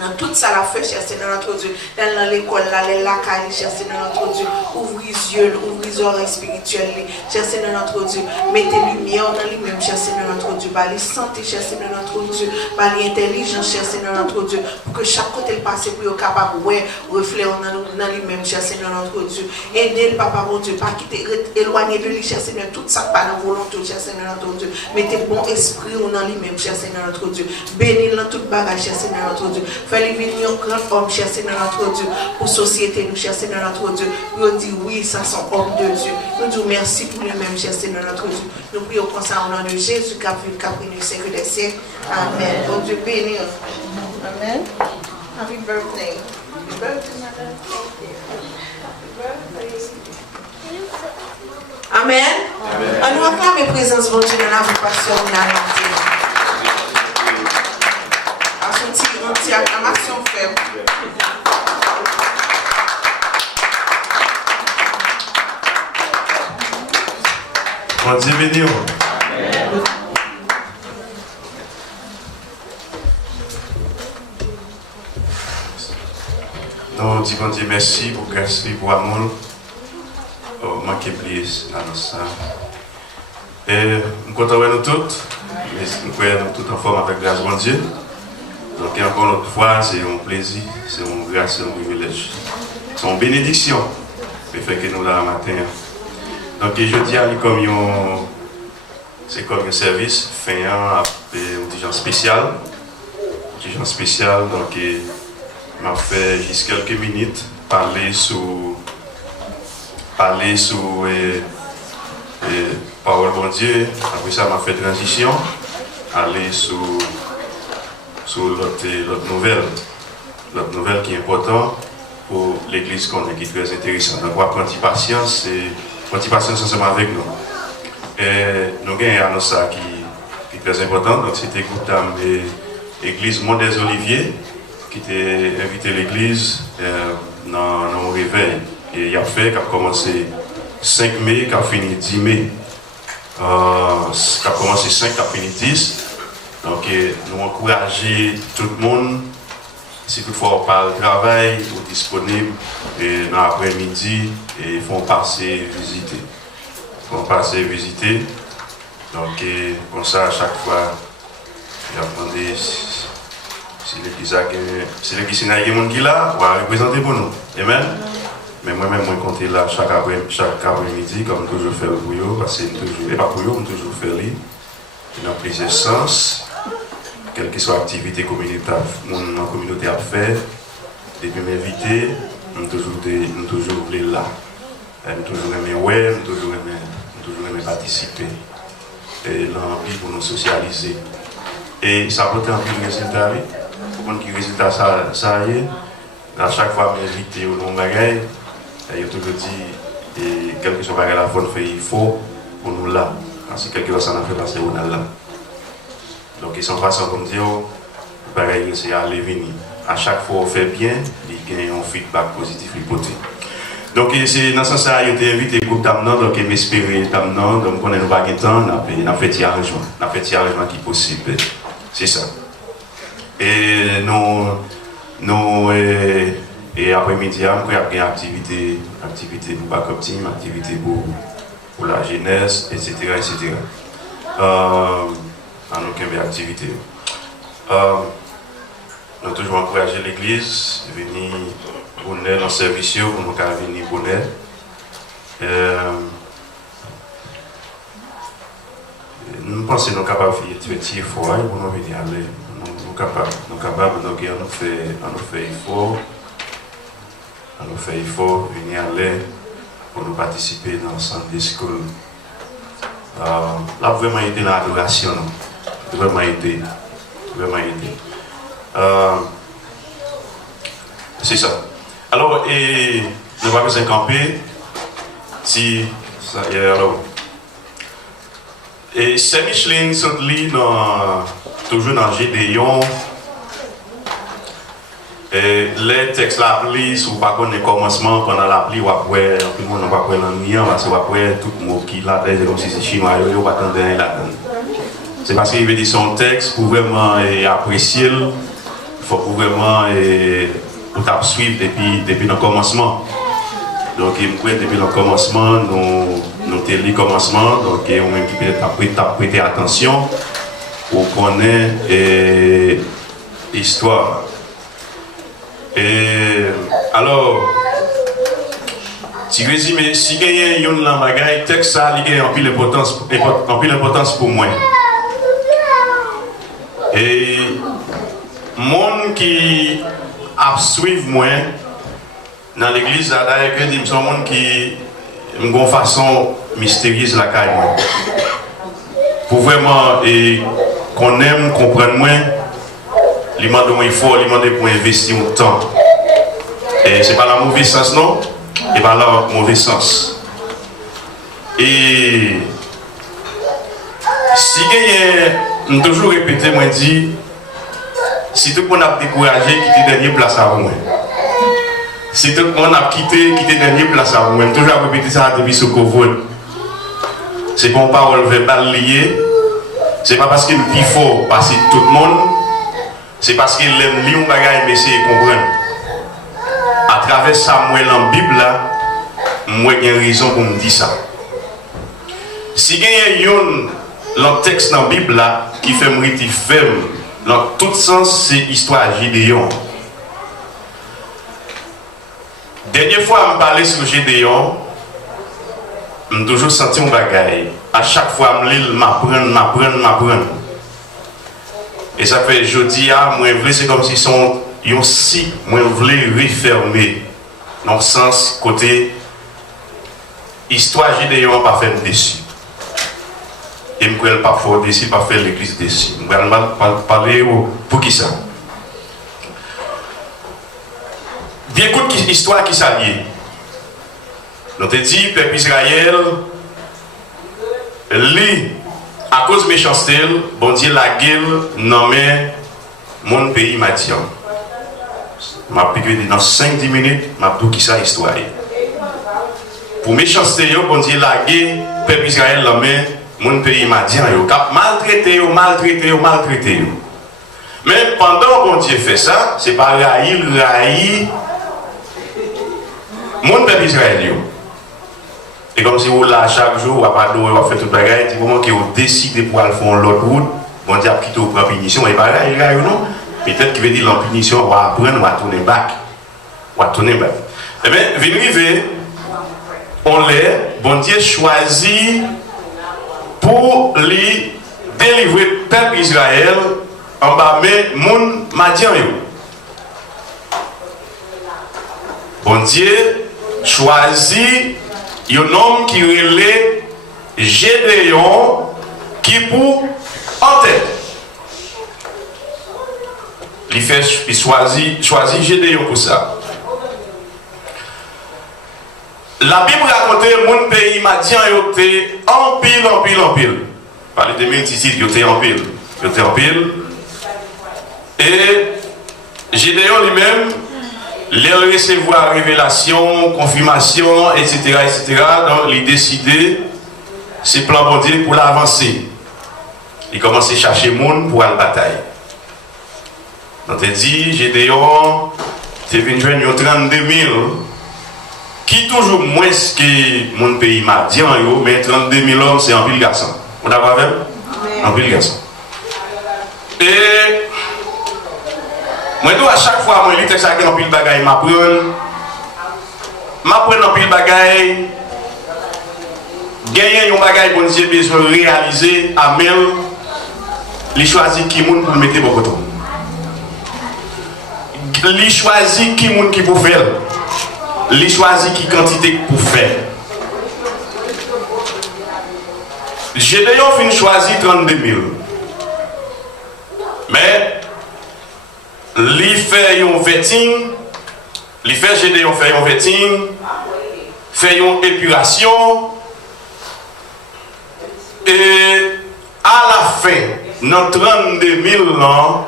Dans tout ça la fait, cher Seigneur, notre Dieu. Dans l'école, là, les lacailles, cher Seigneur, notre Dieu. Ouvrez les yeux, ouvrez les oreilles spirituelles, cher Seigneur, notre Dieu. Mettez lumière dans lui-même, cher Seigneur, notre Dieu. Par les santé, cher Seigneur, notre Dieu. Par l'intelligence, cher Seigneur, notre Dieu. Pour que chaque côté le passe, pour être capable de refléter dans lui-même, cher Seigneur, notre Dieu. Aidez le papa, mon Dieu, pas quitter, éloigner de lui, cher Seigneur, tout ça pas dans volonté, cher Seigneur, notre Dieu. Mettez bon esprit dans lui-même, cher Seigneur, notre Dieu. Bénis dans toute bagage, cher Seigneur, notre Dieu. Fais-les venir un grand homme, cher Seigneur, notre Dieu, pour la société, nous, cher Seigneur, notre Dieu. Nous disons oui, ça sont hommes de Dieu. Nous disons merci pour lui-même, cher Seigneur, notre Dieu. Nous prions comme ça au nom de Jésus, qui a pris le siècle des siècles. Amen. Bon Dieu béni. Amen. Happy birthday. Happy birthday, madame. Amen. On nous acclame la présence de Dieu dans la vie passion de la une petite acclamation faible. Bon Dieu béni. Nous disons bon Dieu merci pour grâce et pour amour. Manquer plus dans ça. Et nous comptons nous toutes. Nous croyons tout en forme avec grâce de Dieu. Donc encore une fois, c'est un plaisir, c'est une grâce, c'est un privilège. C'est une bénédiction le fait que nous là matin. Donc je dis à lui comme c'est comme un service, fin un petit genre spécial. Donc m'a fait juste quelques minutes parler sur parole bon Dieu. Après ça m'a fait transition, aller sur l'autre nouvelle qui est importante pour l'église qu'on est, qui est très intéressante. Donc, prendre patience ensemble avec nous. Et nous avons une annonce qui est très importante. Donc, c'était l'église Mont des Oliviers qui a invité l'église dans un réveil. Et il a fait, qui a commencé 5 mai, qui a fini 10 mai. Qui a commencé 5, qui a fini 10. Donc, nous encourageons tout le monde, si toutefois on parle travail ou disponible, et dans l'après-midi, et font passer visiter. Donc, comme ça, à chaque fois, il y a demandé si l'église n'a pas de monde qui est là, on va représenter pour nous. Amen. Mais moi-même, moi, compter là chaque après-midi, comme toujours faire pour eux, parce que toujours, et pas pour eux, on toujours faire les, dans plusieurs sens, quelle que soit l'activité communautaire, mon communauté a fait, depuis m'inviter, on toujours voulu là. On toujours aimé ouais, on toujours aimé participer. Et l'envie pour nous socialiser. Et ça peut être un peu de résultat, oui. Pour qu'on ait résultat, ça y est. À chaque fois, m'inviter au long bagaille, il toujours dit, et quel que soit bagaille la fois, il faut pour nous là. Parce que quelque chose ça n'a fait passer on a là. Donc ils sont façon comme dire, bagaille c'est aller venir. À chaque fois on fait bien, il y a un feedback positif hypothèse. Donc c'est dans ce sens là, il a invité le groupe d'Amnan, donc il m'espérait d'Amnan, donc on a nous pas de temps, on a fait des arrangements, qui est possible. C'est ça. Et nous et après-midi, on a une activité pour backup team, activité pour la jeunesse, etc. En aucune activité. Nous avons toujours encouragé l'église à venir bonheur dans le service, pour nous venir bonheur. Nous pensons que nous sommes capables de faire petit effort pour nous venir aller. Nous sommes capables, donc on fait effort, venir aller pour nous participer dans le centre de school. Là, vraiment aider dans l'adoration. Vraiment aider. C'est ça. Alors, et nous allons besoin de camper. Si ça y est, alors. Et Saint-Micheline sont toujours dans Gédéon. Et les textes l'appli, si vous ne connaissez pas le commencement, pendant l'appli, vous pouvez l'ennuyant, parce que vous pouvez tout le monde qui l'a dit, comme si c'est chinois, vous ne attendez rien là-dedans. C'est parce qu'il veut dire son texte pour vraiment apprécier, il faut vraiment suivre depuis le commencement. Donc, depuis le commencement, nous avons lu le commencement, donc on même qui peut prêter attention pour connaître l'histoire. Et alors, si résume, si il y a une bagaille, texte ça, il y a en pile importance pour moi. Et monde qui a suivi moi dans l'église, d'ailleurs, il y a monde qui a une façon mystérieuse la caille. Pour vraiment qu'on aime, comprendre moi. Il demande un effort, il demande pour investir mon temps. Et ce n'est pas dans le mauvais sens, non? Et pas dans le mauvais sens. Et si je toujours répété, moi dit, si tout le monde a découragé, quitter dernière place à moi. Si tout le monde a quitté dernière place à moi, je toujours répété ça depuis ce Covid. C'est pour ne pas relever balle liée. Ce n'est pas parce qu'il est fort, parce que tout le monde. C'est parce qu'il aime lire un bagage mais c'est comprendre. À travers ça, moi dans la Bible là, moi j'ai une raison pour me dire ça. Si il y a un texte dans la Bible là qui fait me retirer ferme, dans tout sens c'est l'histoire de Gédéon. Dernière fois je parlais sur Gédéon, j'ai toujours senti un bagage. À chaque fois je lis, m'apprendre. Et ça fait jeudi, moi c'est comme si son site, moi voulais refermer dans le sens côté histoire Gédéon pas fait dessus. Et je ne peux pas faire dessus, pas faire l'église dessus. Je vais parler pour qui ça. Bien écoute l'histoire qui s'allie. Nous te dit, peuple Israël, lit. À cause de méchanceté, bon Dieu la gueule nommé mon pays Madian. Je vais piquer dans 5-10 minutes, je vais dire qui ça histoire. Pour méchanceté, bon Dieu la gueule, peuple Israël nommé mon pays Madian. Maltraité. Mais pendant bon Dieu fait ça, c'est pas raï mon peuple Israël. Et comme si vous là chaque jour, vous avez fait tout le bagage, du moment que vous décidez pour aller faire l'autre route, bon Dieu a quitté pour la punition, et pas là, non? Peut-être qu'il veut dire la punition, on va apprendre, on va tourner back. Eh bien, venez arriver, on l'est, bon Dieu choisit pour lui délivrer le peuple Israël en bas de moun Madian. Bon Dieu choisit un homme qui relève Gédéon qui pour en tête. Il choisit Gédéon pour ça. La Bible raconte que mon pays Madian était en pile. Parler de multitudes, il était en pile. Et Gédéon lui-même, il recevoir révélation, confirmation, etc. Donc il décidé, ses plans bon Dieu pour l'avancer. Il commence à chercher monde pour la bataille. Donc il dit, Gédéon, tu es venu joindre 32 000. Qui toujours moins que mon pays Madian, mais 32 000 hommes, c'est un pile garçon. Vous d'accord avec? Un pile garçon. Et moi, à chaque fois, je lis ça en pile bagaille, je m'apprends en pile bagaille, gagner un bagaille, bon Dieu, besoin de réaliser, Amel, il choisit qui moun pour mettre beaucoup de temps. Il choisit qui moun qui pour faire. Il choisit qui quantité pour faire. Gédéon fin choisi 32 000. Mais il fait un vetting, Gédéon fait un vetting, fait une épuration, et à la fin, dans 32 000 ans,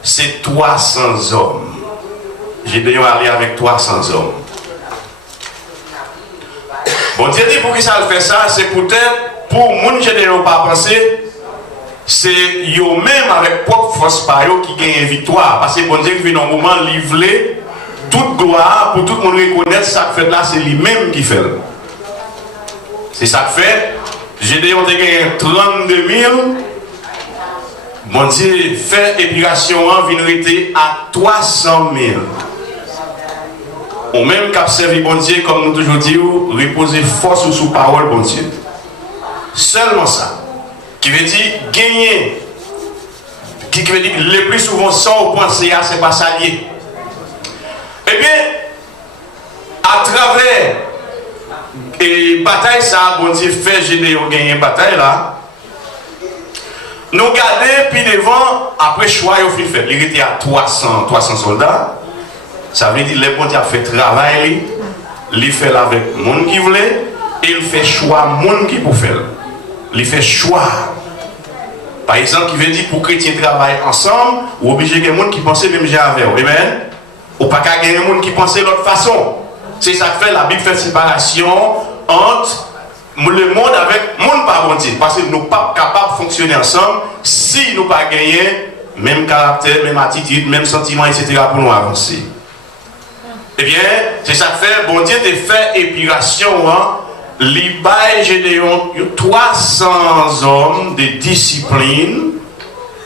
c'est 300 hommes. Gédéon allé avec 300 hommes. Bon Dieu dit pour qui ça fait ça, c'est peut-être pour moun Gédéon pas penser, c'est eux même avec propre force par eux qui gagne victoire. Parce que bon Dieu vient un moment livré toute gloire pour tout le monde reconnaître ça que fait là, c'est lui-même qui fait. C'est ça que fait. Gédéon a gagné 32 000. Bon Dieu fait épuration en vinrité à 300 000. Ou même qu'à servir bon Dieu, comme nous toujours disons, reposer force sous parole bon Dieu. Seulement ça. Qui veut dire gagner. Qui veut dire le plus souvent sans au point CA, c'est pas ça lié. Eh bien, à travers et bataille ça, bon Dieu fait Gédéon gagner bataille là. Nous garder puis devant, après choix au fin fait. Il était à 300 soldats. Ça veut dire le bon Dieu a fait travail, il fait avec le monde qui voulait, et il fait choix le monde qui pour faire. Il fait choix. Par exemple, qui veut dire pour chrétiens travailler ensemble, ou obligé de gens qui pensent même j'ai avec. Amen. Ou pas qu'à gagner des gens qui pensent de l'autre façon. C'est ça que fait la Bible fait séparation entre le monde avec le monde pas bon Dieu. Parce que nous ne sommes pas capables de fonctionner ensemble si nous ne pas gagner même caractère, même attitude, même sentiment, etc. pour nous avancer. Eh bien, c'est ça que fait, bon Dieu te fait épuration, hein. L'Ibaï Gédéon, 300 hommes de discipline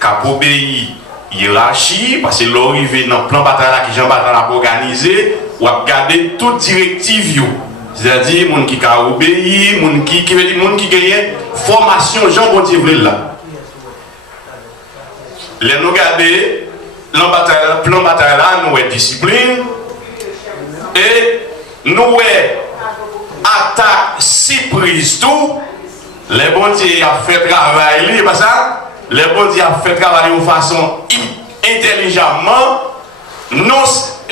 qui ont obéi hiérarchie, parce que l'arrivée dans le plan bataille qui Jean Bataille a organisé, ou a gardé toute directive. C'est-à-dire, les gens qui ont obéi, les gens qui gagnent formation, Jean bon Dieu là. Les nous garder, le plan bataille là, nous avons discipline. Et nous avons attaque surprise tout. Les bons dieux ont fait travail, pas ça? Les bons dieux ont fait travail de façon intelligemment. Non,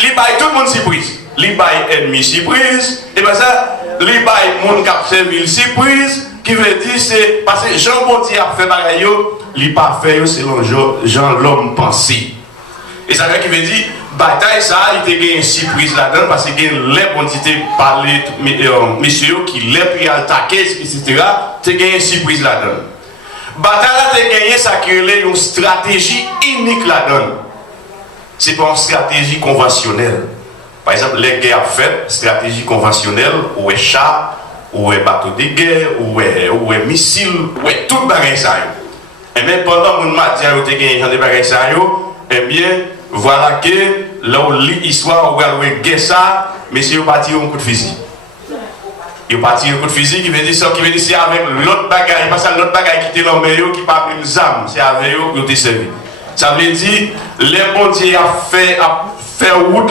ils baillent tout le monde surprise. Ils baillent ennemi surprise. Et pas ça? Ils baillent monde qui a servi surprise. Qui veut dire c'est parce que Jean bon Dieu a fait travail, il n'a pas fait selon Jean l'homme pensé. Et ça veut dire bataille ça, il était gagné une surprise là-dedans parce que les quantités parler messieurs qui les pris à attaquer etc. Tu gagné une surprise là-dedans. Bataille là tu gagné ça qui est une stratégie unique là-dedans. C'est pas une stratégie conventionnelle. Par exemple les guerres faites stratégie conventionnelle ou est char ou est bateau de guerre ou est missile ou est tout bagage ça. Et même pendant mon matin tu gagné des bagages ça et bien voilà que là où l'histoire, on va jouer ça, mais si on va tirer un coup de fusil. Il va tirer un coup de fusil qui veut dire ça, qui veut dire c'est avec l'autre bagaille, pas ça l'autre bagaille qui était l'homme qui pas une zame, c'est avec eux qui ont été servis. Ça veut dire, les bon Dieu a fait route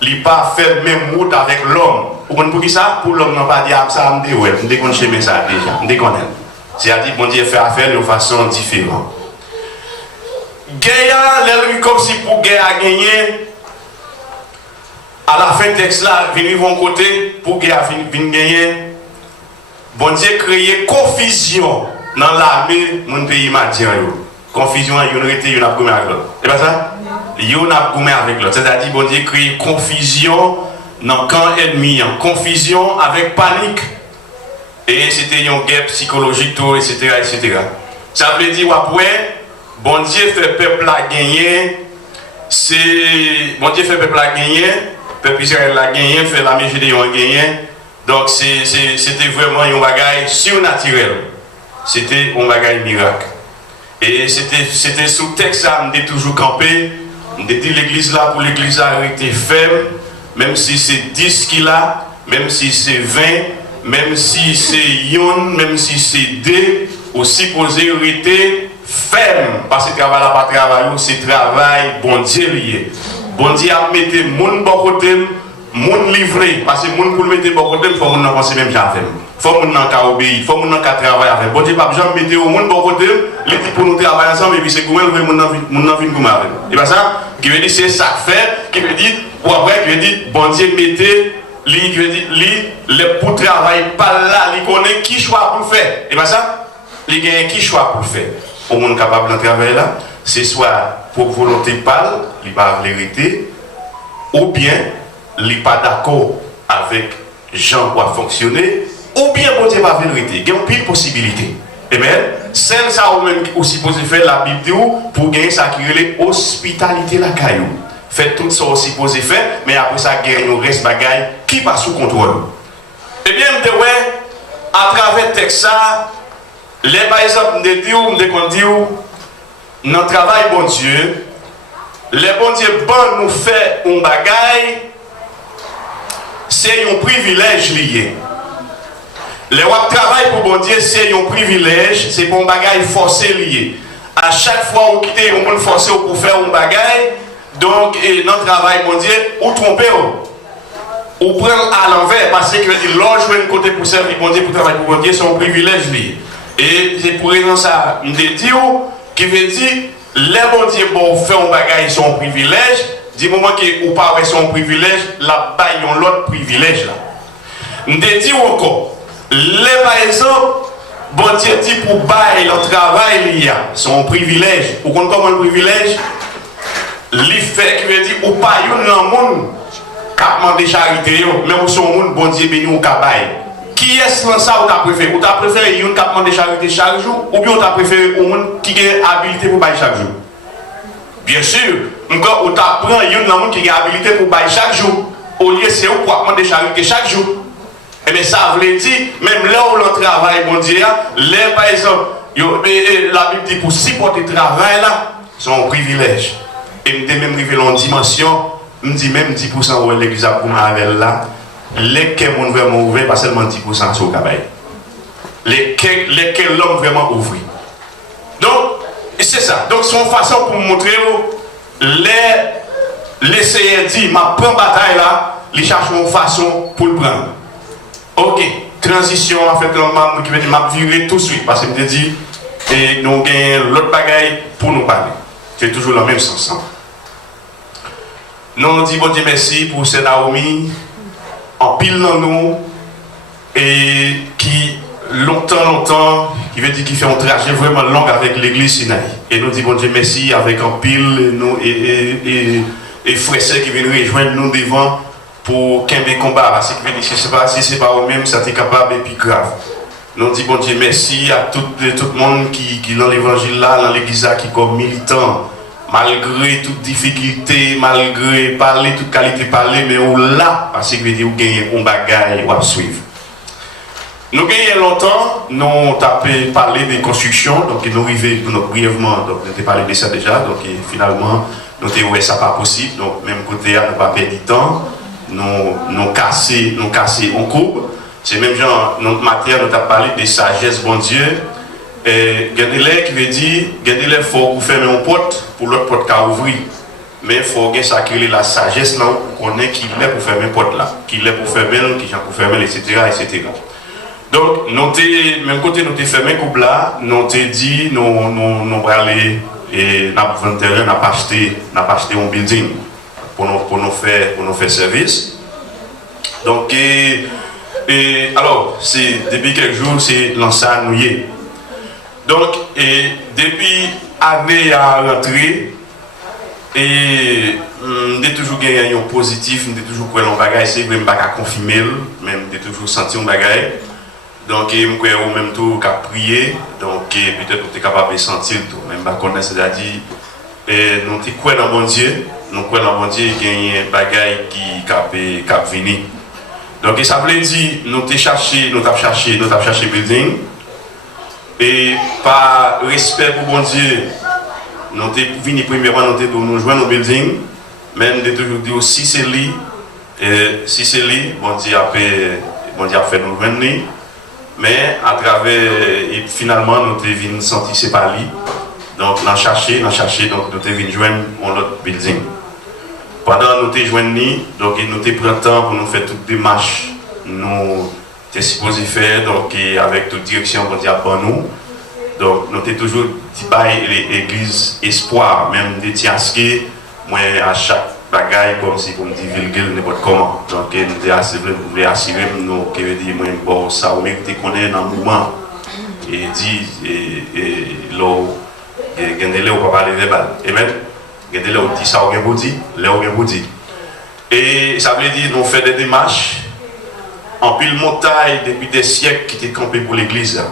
il n'a pas fait même route avec l'homme. Pour qui ça? Pour l'homme n'a pas dit ça, on dit ouais, on déconne chemin ça déjà, on déconne. C'est-à-dire bon Dieu fait affaire de façon différente. Gaïa, l'élève comme si pour Gaïa gagner, à la fin texte là, venir de côté, pour Gaïa venir gagner, bon Dieu créer confusion dans l'armée, mon pays maintient. Confusion, il y a été, il y a gommé avec l'autre. C'est pas ça? Il y a gommé avec l'autre. C'est-à-dire, bon Dieu crée confusion dans le camp ennemi, confusion avec panique. Et c'était une guerre psychologique, tout, etc., etc. Ça veut dire, après, bon Dieu fait peuple à gagner, bon Dieu fait peuple à gagner, peuple Israël a gagné, fait la Gédéon a gagné. Donc c'était vraiment un bagage surnaturel. C'était un bagage miracle. Et c'était sous texte ça, on était toujours campé, on était l'église là pour l'église là rester ferme, même si c'est 10 qu'il a, même si c'est 20, même si c'est yon, même si c'est 2, aussi posé rester ferme, parce que travail là pas travail, c'est travail bon Dieu lié. Bon Dieu a mis moun bon côté, moun livré, parce que moun pour le mettre bon côté, il faut moun penser même jamais. Faut moun nan ka obéir, faut moun nan ka travailler avec. Bon Dieu pas jamais mettre au monde bon côté, les dit pour nous travailler ensemble et puis c'est comment moun nan vinn comme avec. Et pas ça qui veut dire c'est ça fait, qui veut dire ou après qui veut dire bon Dieu mettez li qui veut dire li pour travailler pas là, li connaît qui choix pour faire. Et pas ça li gagne qui choix pour faire. Au monde capable de travailler là, c'est soit pour volonté pâle, il pas vérité ou bien il pas d'accord avec Jean pour fonctionner. Ou bien, bon Dieu, pas vérité. Il y a une pile possibilité. Amen. Celle ça ou même aussi supposé faire la Bible pour gagner ça qui est l'hospitalité la caillou. Faites tout ça aussi supposé faire, mais après ça gagne le reste bagaille qui passe sous contrôle. Eh bien, ouais, à travers le texte ça, les par exemple de dire, dans le travail bon Dieu, les bon Dieu bon nous fait un bagaille, c'est un privilège lié. Le travail pour bon Dieu, c'est un privilège, c'est pour un bagage forcé lié. À chaque fois où quittez, on peut forcer pour faire un bagage, donc notre travail, bon Dieu, ou tromper, ou prendre à l'envers, parce que l'ange jouer un côté pour servir bon Dieu, pour travailler pour bon Dieu, c'est un privilège lié. Et c'est pour raison ça, je dis qui veut dire, les bon Dieu, bon, faire un bagage, c'est un privilège, du moment que ou pas c'est un privilège, la baille, on l'autre privilège là. Je dis encore, les par exemple, bon Dieu dit pour bailler le travail, il y a son privilège. Pour qu'on comme un privilège, les fait qui veut dire ou pas yon dans le monde, capement de charité, mais ou son monde, bon Dieu béni ou kabaye. Qui est-ce que ça ou t'as préféré? Ou t'as préféré yon capement de charité chaque jour, ou bien t'as préféré au monde qui a habilité pour bailler chaque jour? Bien sûr, encore ou t'as pris yon dans le monde qui a habilité pour bailler chaque jour, au lieu c'est ou capement de charité chaque jour. Mais ça veut dire, même là où l'on travaille, bon Dieu, les par exemple, la Bible dit pour supporter le travail là, c'est un privilège. Et je même arrivé en dimension, je dis même 10% où l'église a pour avec là, les qui sont vraiment ouverts, pas seulement 10% sur le travail. Les qui l'homme vraiment ouvert. Donc, c'est ça. Donc, c'est une façon pour montrer les Seigneur dit, ma prend bataille là, ils cherchent une façon pour le prendre. Ok, transition en fait, qui veut dire m'a viré tout de suite parce que je me dis et nous avons l'autre bagaille pour nous parler. C'est toujours le même sens. Nous on dit bon Dieu merci pour ces Naomi en pile dans nous et qui longtemps qui veut dire qui fait un trajet vraiment long avec l'église Sinaï. Et nous dit bon Dieu merci avec en pile nous et frères qui viennent rejoindre nous devant pour qu'un des combats, parce que si c'est pas eux-mêmes, ça t'est capable et puis grave. Nous disons bon Dieu merci à tout le monde qui dans l'évangile là, dans l'église là, qui est comme militant, malgré toute difficulté, malgré parler, toute qualité parler, mais on là, parce que vous gagnez un bagage ou à suivre. Nous gagnons longtemps, nous avons parlé des constructions, donc nous arrivons brièvement, donc on a parlé de ça déjà, donc finalement, nous te ouais ça pas possible, donc même côté à nous pas perdre du temps, nous casser on coupe. C'est même genre notre matière nous t'a parlé de sagesse bon Dieu. Et gardez-les qui veut dire gardez-les faut vous fermer une porte pour l'autre porte qu'à ouvrir. Mais il faut que ça crée la sagesse là pour qu'on ait qui l'est pour fermer porte là, qui l'est pour fermer, qui j'en pour fermer etc. etc. Donc nous même côté nous t'es fermé couple là, nous t'es dit nous aller et n'a pas vendu terrain, n'a pas acheté un building pour nous faire service. Donc et alors c'est depuis quelques jours c'est lancé à nouiller. Donc et depuis année à rentrer et j'ai toujours gagné un positif, j'ai toujours croire en bagaille, c'est même pas qu'à confirmer, même j'ai toujours senti un bagaille. Donc je crois au même tout qu'à prier, donc peut-être que tu es capable de sentir tout, même pas connaître, c'est-à-dire nous te croyons dans mon Dieu, nous croyons dans mon Dieu, il y a un bagaille qui cap venir. Donc ça veut dire nous t'ai cherché building et par respect pour mon Dieu, nous t'ai venu premièrement nous joindre au building, même de toujours dire si c'est lui, bon Dieu a fait nous joindre. Mais à travers, et finalement, nous sommes venus sentir c'est pas lui. Donc, nous avons cherché, donc nous sommes venus joindre l'autre building. Pendant nous sommes joints, donc nous avons pris le temps pour nous faire toutes les démarches. Nous sommes supposés faire, donc avec toute direction qu'on dit à nous. Donc, nous sommes toujours dit l'église espoir, même des tiasqués, moi à chaque bagaille comme si comme dit vulgaire n'importe comment. Donc nous voulons assurer nous que veut dire moi bon ça on mérite qu'on est dans le mouvement et dit et l'eau gardez-le au pas lever balle et même gardez-le au dit ça au bien dit là au bien dit et ça veut dire nous fait des démarches en pile montagne depuis des siècles qui étaient campés pour l'église.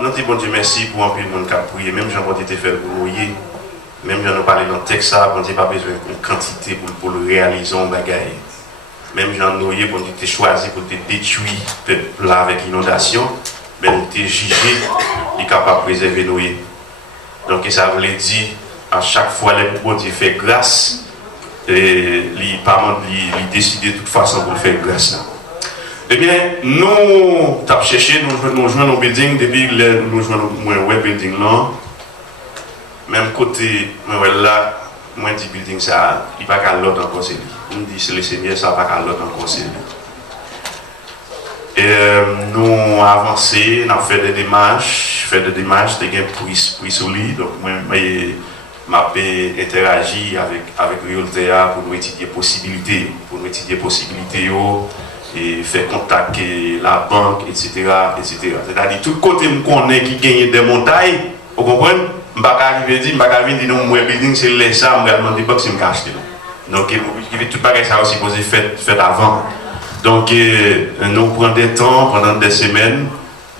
Nous disons bon Dieu merci pour un peu de monde qui a prié même Jean-Paul était fait pour mouiller. Même si on parle dans le texte, on n'a pas besoin d'une quantité pour le réaliser en bagaille. Même Jean Noyer, on a choisi pour détruire le peuple là avec l'inondation, mais on a jugé, il est capable de préserver Noyer. Donc ça veut dire, à chaque fois que bon Dieu fait grâce, il décide de toute façon pour faire grâce là. Eh bien, nous avons cherché, nous jouons nos buildings, depuis que nous jouons nos web building là. Même côté, là, moi je dis building ça, il n'y a pas qu'à l'autre encore c'est lui. On dit c'est le Seigneur, ça n'a pas qu'à l'autre encore c'est lui. Et nous avons avancé, nous avons fait des démarches, des gains prix solides. Donc moi, je interagi avec Realtea pour nous étudier possibilités, et faire contact avec la banque, etc. C'est-à-dire tout côté qu'on est qui gagne des montagnes, vous comprenez? Je ne vais pas arriver à dire non, mon building c'est les ça, je vais demander pas si je vais acheter. Donc, tout le bagage ça aussi posé fait avant. Donc, nous prenons des temps pendant des semaines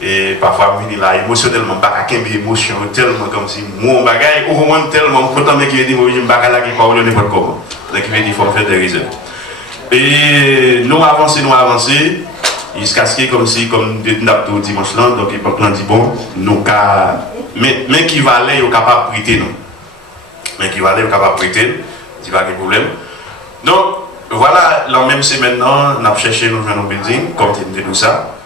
et parfois venir là émotionnellement, je ne vais pas émotion tellement comme si mon bagage, au moins tellement content que je dis que je ne vais pas là qui parle n'importe comment. Donc, il faut faire des réserves. Et nous avançons, jusqu'à ce que comme si, comme nous dimanche là, donc il dit bon, nous mais qui va aller au capable de prêter non. Mais qui va aller au capable de prêter, c'est pas de problème. Donc voilà, la même semaine maintenant, nous avons cherché nos building, comme tu dis tout ça,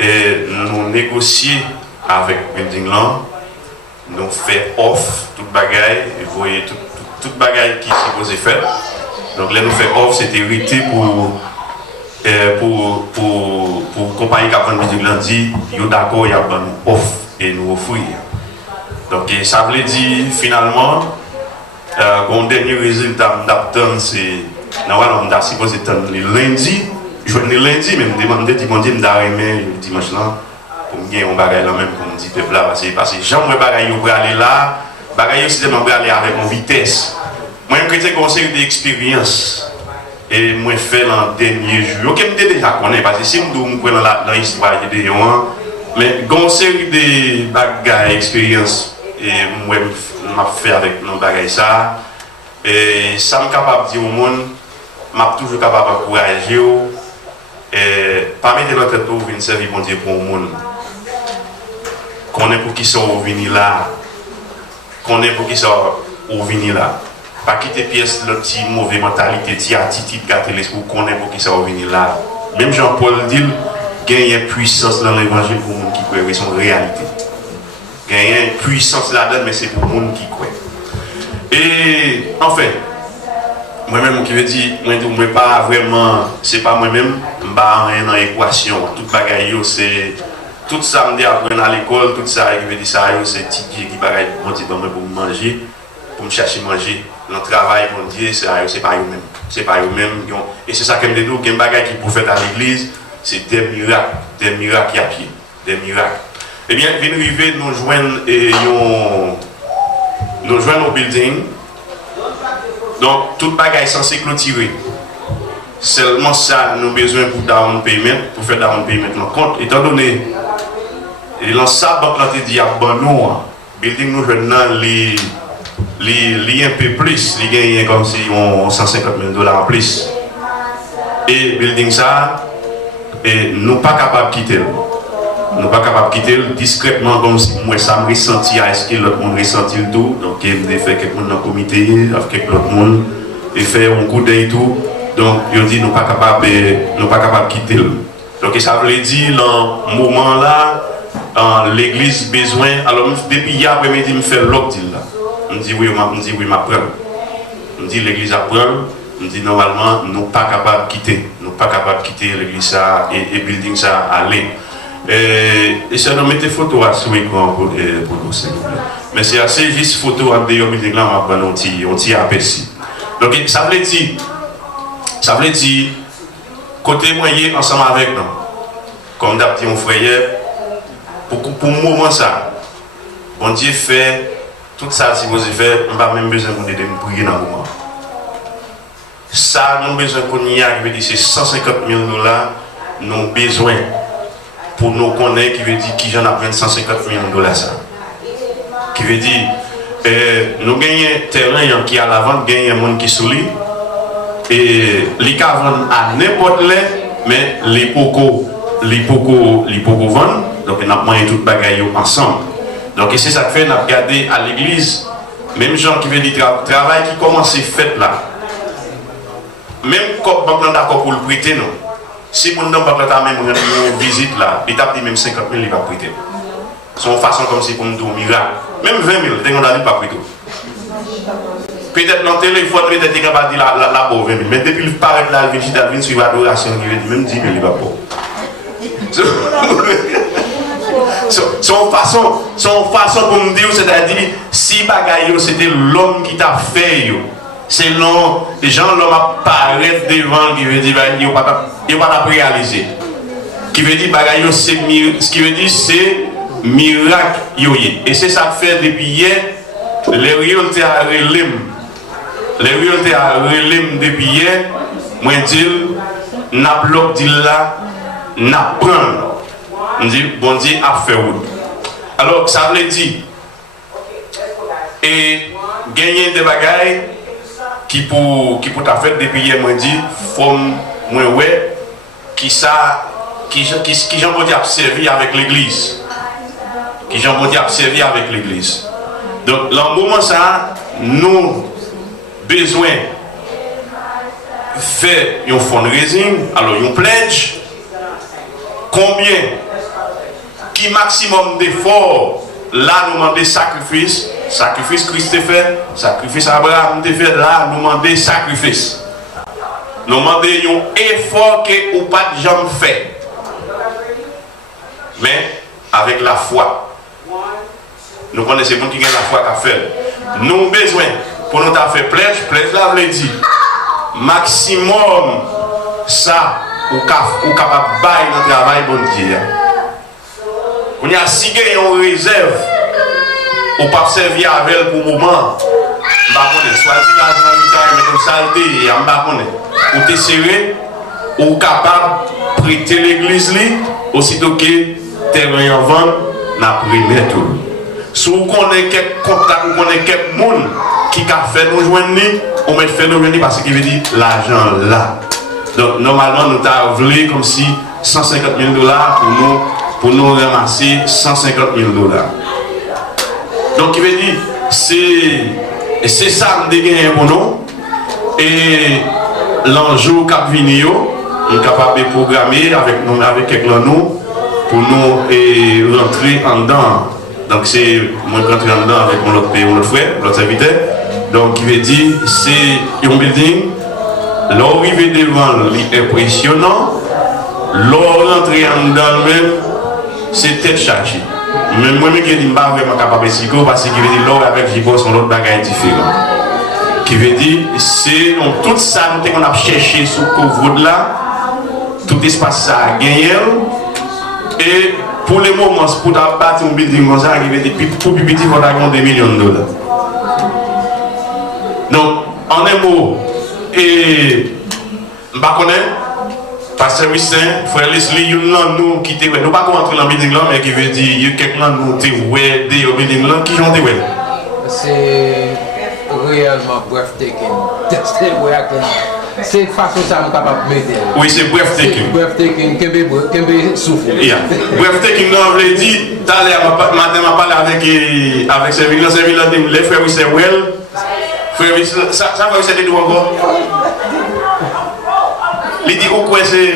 et nous négocions avec le building là, nous faisons offre, toute bagaille, et vous voyez toute bagaille qui est supposée faire. Donc là nous faisons offre, c'était hérité pour compagnie qui a vendu le building là, dit, yo d'accord, il y a une offre. Et nous offrir. Donc ça veut dire finalement, le dernier résultat d'Apton, c'est normalement on a supposé attendre le lundi, même demander dimanche d'arriver le dimanche là, pour me gagner un bagage là même pour me dire peuple là, parce que j'aime mes bagages pour aller là, bagages aussi de aller avec mon vitesse. Moi je crée conseil d'expérience et moi fait l'an dernier jour. Ok, je déjà connais parce que si je me prends dans l'histoire de Yohan. Mais il y a une série de bagages, expériences, et moi, je fait avec nos bagages ça. Et ça me capable de dire au monde, je suis toujours capable d'encourager. Et parmi notre tête pour venir servir mon Dieu pour le monde. Qu'on est pour qui sont venus là. Qu'on est pour qui sont ou venir là. Pas quitter pièce, le petit mauvais mentalité, petit attitude, gâter l'esprit, pour qu'on ait pour qui ça va venir là. Même Jean-Paul dit, il y a une puissance dans l'évangile pour les gens qui croient, c'est une réalité. Il y a une puissance là-dedans, mais c'est pour les gens qui croient. Et enfin, moi-même qui veut dire, moi pas vraiment, c'est pas moi-même, je ne suis pas dans l'équation. Toute bagaille, c'est tout ça me dit apprendre à l'école, tout ça qui veut dire ça, c'est petit qui bagaille pour manger, pour me chercher manger. Le travail pour Dieu, c'est pas eux-mêmes. C'est pas eux-mêmes. Et c'est ça que je me dis, qu'il y a un bagage qui pour faire à l'église, c'est des miracles à pied, des miracles. Eh bien, venez arriver, nous joindre au building. Donc, tout bagage est censé clôturer. Seulement ça, nous avons besoin pour down payment, pour faire down payment dans le compte. Étant donné, l'ensemble banque a dit à nous, building nous joignons les un peu plus, les gagnent comme si on 150 000 $ en plus. Et building ça, et nous pas capables de quitter. Nous ne pas capables de quitter discrètement comme si moi ça me ressentit, est-ce que l'autre monde ressentit le tout. Donc il me fait quelqu'un dans le comité, avec quelqu'un d'autre monde, et faire un coup d'œil tout. Donc il dit nous pas capables de quitter. Donc ça veut dire dans ce moment là, l'église besoin. Alors depuis hier après-midi me fait l'autre deal là. On dit oui, m'apprendre. On dit l'église apprend. On dit normalement nous pas capables de quitter. Nous pas capables de quitter l'église ça et building ça aller. Et ça nous mettez photo à ce écran pour nous, s'il vous plaît. Mais c'est assez juste photo en dehors building là, on va prendre un petit aperçu. Donc ça veut dire côté moyen ensemble avec nous. Comme d'habitude mon frère, pour le moment ça, bon Dieu fait tout ça si vous faire, on n'a pas même besoin de prier dans le moment. Ça, nous avons besoin qu'on y a, qui veut dire c'est 150 000 $, nous avons besoin pour nous connaître, qui veut dire qui j'en a 150 000 $ ça. Qui veut dire, nous gagnons un terrain qui est à la vente, gagnons un monde qui est solide, et les cas vendent à n'importe où, mais les pocos vendent, donc on a moyen tout bagaille ensemble. Donc c'est ça que fait, on a regardé à l'église, même gens qui veut dire travail qui commence à faire là. Même quand on est d'accord pour le prêter, non. Si on n'a pas même une visite là, il t'a dit même 50 000, il va prêter. C'est une façon comme si pour nous dire miracle. Même 20 000, on n'a pas prêté. Peut-être dans le télé, il faut peut-être dire la 20 000. Mais depuis le paraît là, il vient suivre l'adoration, il veut dire même 10 000, il va pas. Son façon pour me dire, c'est-à-dire, si bagaille c'était l'homme qui t'a fait, c'est l'homme, les gens l'homme apparaît devant, qui veut dire, il va pas réaliser. Qui veut dire, bagaille ce qui veut dire, c'est miracle. Et c'est ça que fait depuis hier, les réalités à relève. Les réalités à relève depuis hier, moi dis, n'a bloqué là, n'a prendre. On dit, bon Dieu a fait où. Alors, ça veut dire, et gagner des bagailles qui pour ta fête depuis hier, moi dit, forme, moi ouais, qui j'en peux dire servir avec l'église. Qui j'en peux dire servir avec l'église. Donc, dans le moment ça, nous besoin de faire un fundraising, alors un pledge, combien qui maximum d'efforts, là nous demandons des sacrifices, sacrifice Christ te fait, sacrifice Abraham te fait, là nous demandons des sacrifices. Nous demandons un effort que ou pas de gens fait. Mais avec la foi. Nous connaissons les gens qui ont la foi qu'à faire. Nous avons besoin, pour nous faire pledge là veut dire, maximum ça, ou capable de bailler dans le travail, bon Dieu. On y a si on réserve, ou pas servir avec elle pour le moment. Soit l'argent mais comme saleté, ou t'es serré, ou capable de prêter l'église, aussitôt que terrain en vente, n'a pris tout. Si vous connaissez quelques contacts, vous connaissez quelques monde qui a fait nous joindre, on met fait nous joindre parce qu'il veut dire l'argent là. Donc normalement nous avons voulu comme si 150 000 $ pour nous ramasser 150 000 $. Donc il veut dire Et c'est ça que nous avons pour nous. Et l'enjeu qui vient, nous sommes capables de programmer avec nous, avec quelqu'un nous, pour nous et rentrer en dedans. Donc c'est moi qui rentre en dedans avec mon autre frère, l'autre serviteur. Donc qui veut dire c'est un building, l'arrivée devant l'impressionnant, l'entrée en dedans même, c'est tête chargée. Même moi, je ne suis pas vraiment capable de psycho parce que veut dire l'or avec Jibo sont l'autre bagage différent. Qui veut dire, c'est tout ça qu'on a cherché sous le couvre là, tout espace ça a gagné. Et pour le moment, pour battre un building comme ça, qui veut dire, pour plus petit, il faut avoir $2 millions. Donc, en un mot, et je ne connais pas, Pasteur Wissin, frère Leslie, nous qui te nous pas entrer dans le building là, mais qui veut dire, il y a quelqu'un nous te ouais au building là, qui ont te ouais. C'est réellement breathtaking. C'est façon ça me capable de m'aider. Oui, c'est breathtaking. Breathtaking, qu'est-ce souffle. Yeah. Breathtaking, non, je l'ai dit, tout à l'heure, matin, je parlé avec Serville, les frères Wissin, well, frère Wissin, ça va essayer de nous encore. Il dit, pourquoi c'est.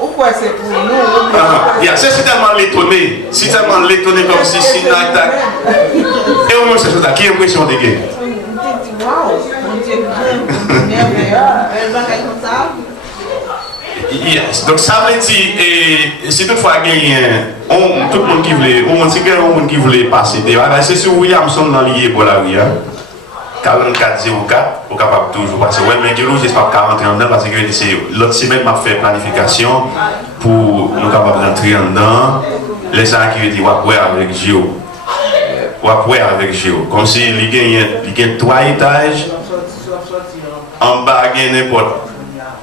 Pourquoi c'est pour nous? C'est tellement l'étonné. C'est tellement l'étonné comme si c'est une attaque. Et au moins, c'est ça. Qui impression de gagner? Waouh, mon Dieu, merveilleux. Elle va comme ça. Yes. Donc ça veut dire, et si toutefois gagné, tout le monde qui voulait passer, c'est sur Williamson dans l'IE pour la rue. 44-04, pour capable toujours passer. Ouais, mais j'espère pas rentrer en dedans parce que c'est l'autre semaine m'a fait planification pour nous capables d'entrer en dedans. Les gens qui veulent dire ouais avec Géo. Ouais avec Géo. Comme si il gagne 3 étages. En bas, il y a n'importe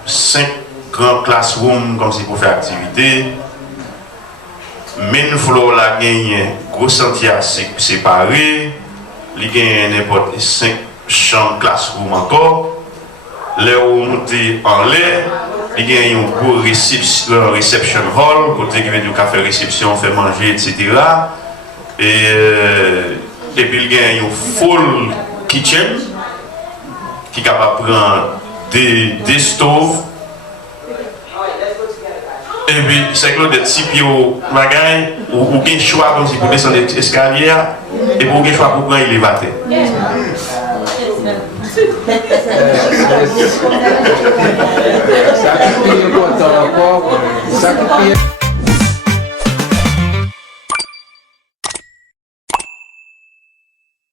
5 grands classrooms comme si pour faire activité. Main floor là gagne gros sentier séparé. Il gagne n'importe 5 chambres classroom encore. Là où on monte en l'air, il y a un gros reception hall, côté qui veut dire café réception, fait manger, etc. Et puis il y a un full kitchen qui est capable de prendre des stoves. Et puis c'est que des petits pieds au bagaille, ou un choix comme si pour descendre l'escalier, et pour un choix pour prendre l'élévateur. Ça qui est important encore, ça qui est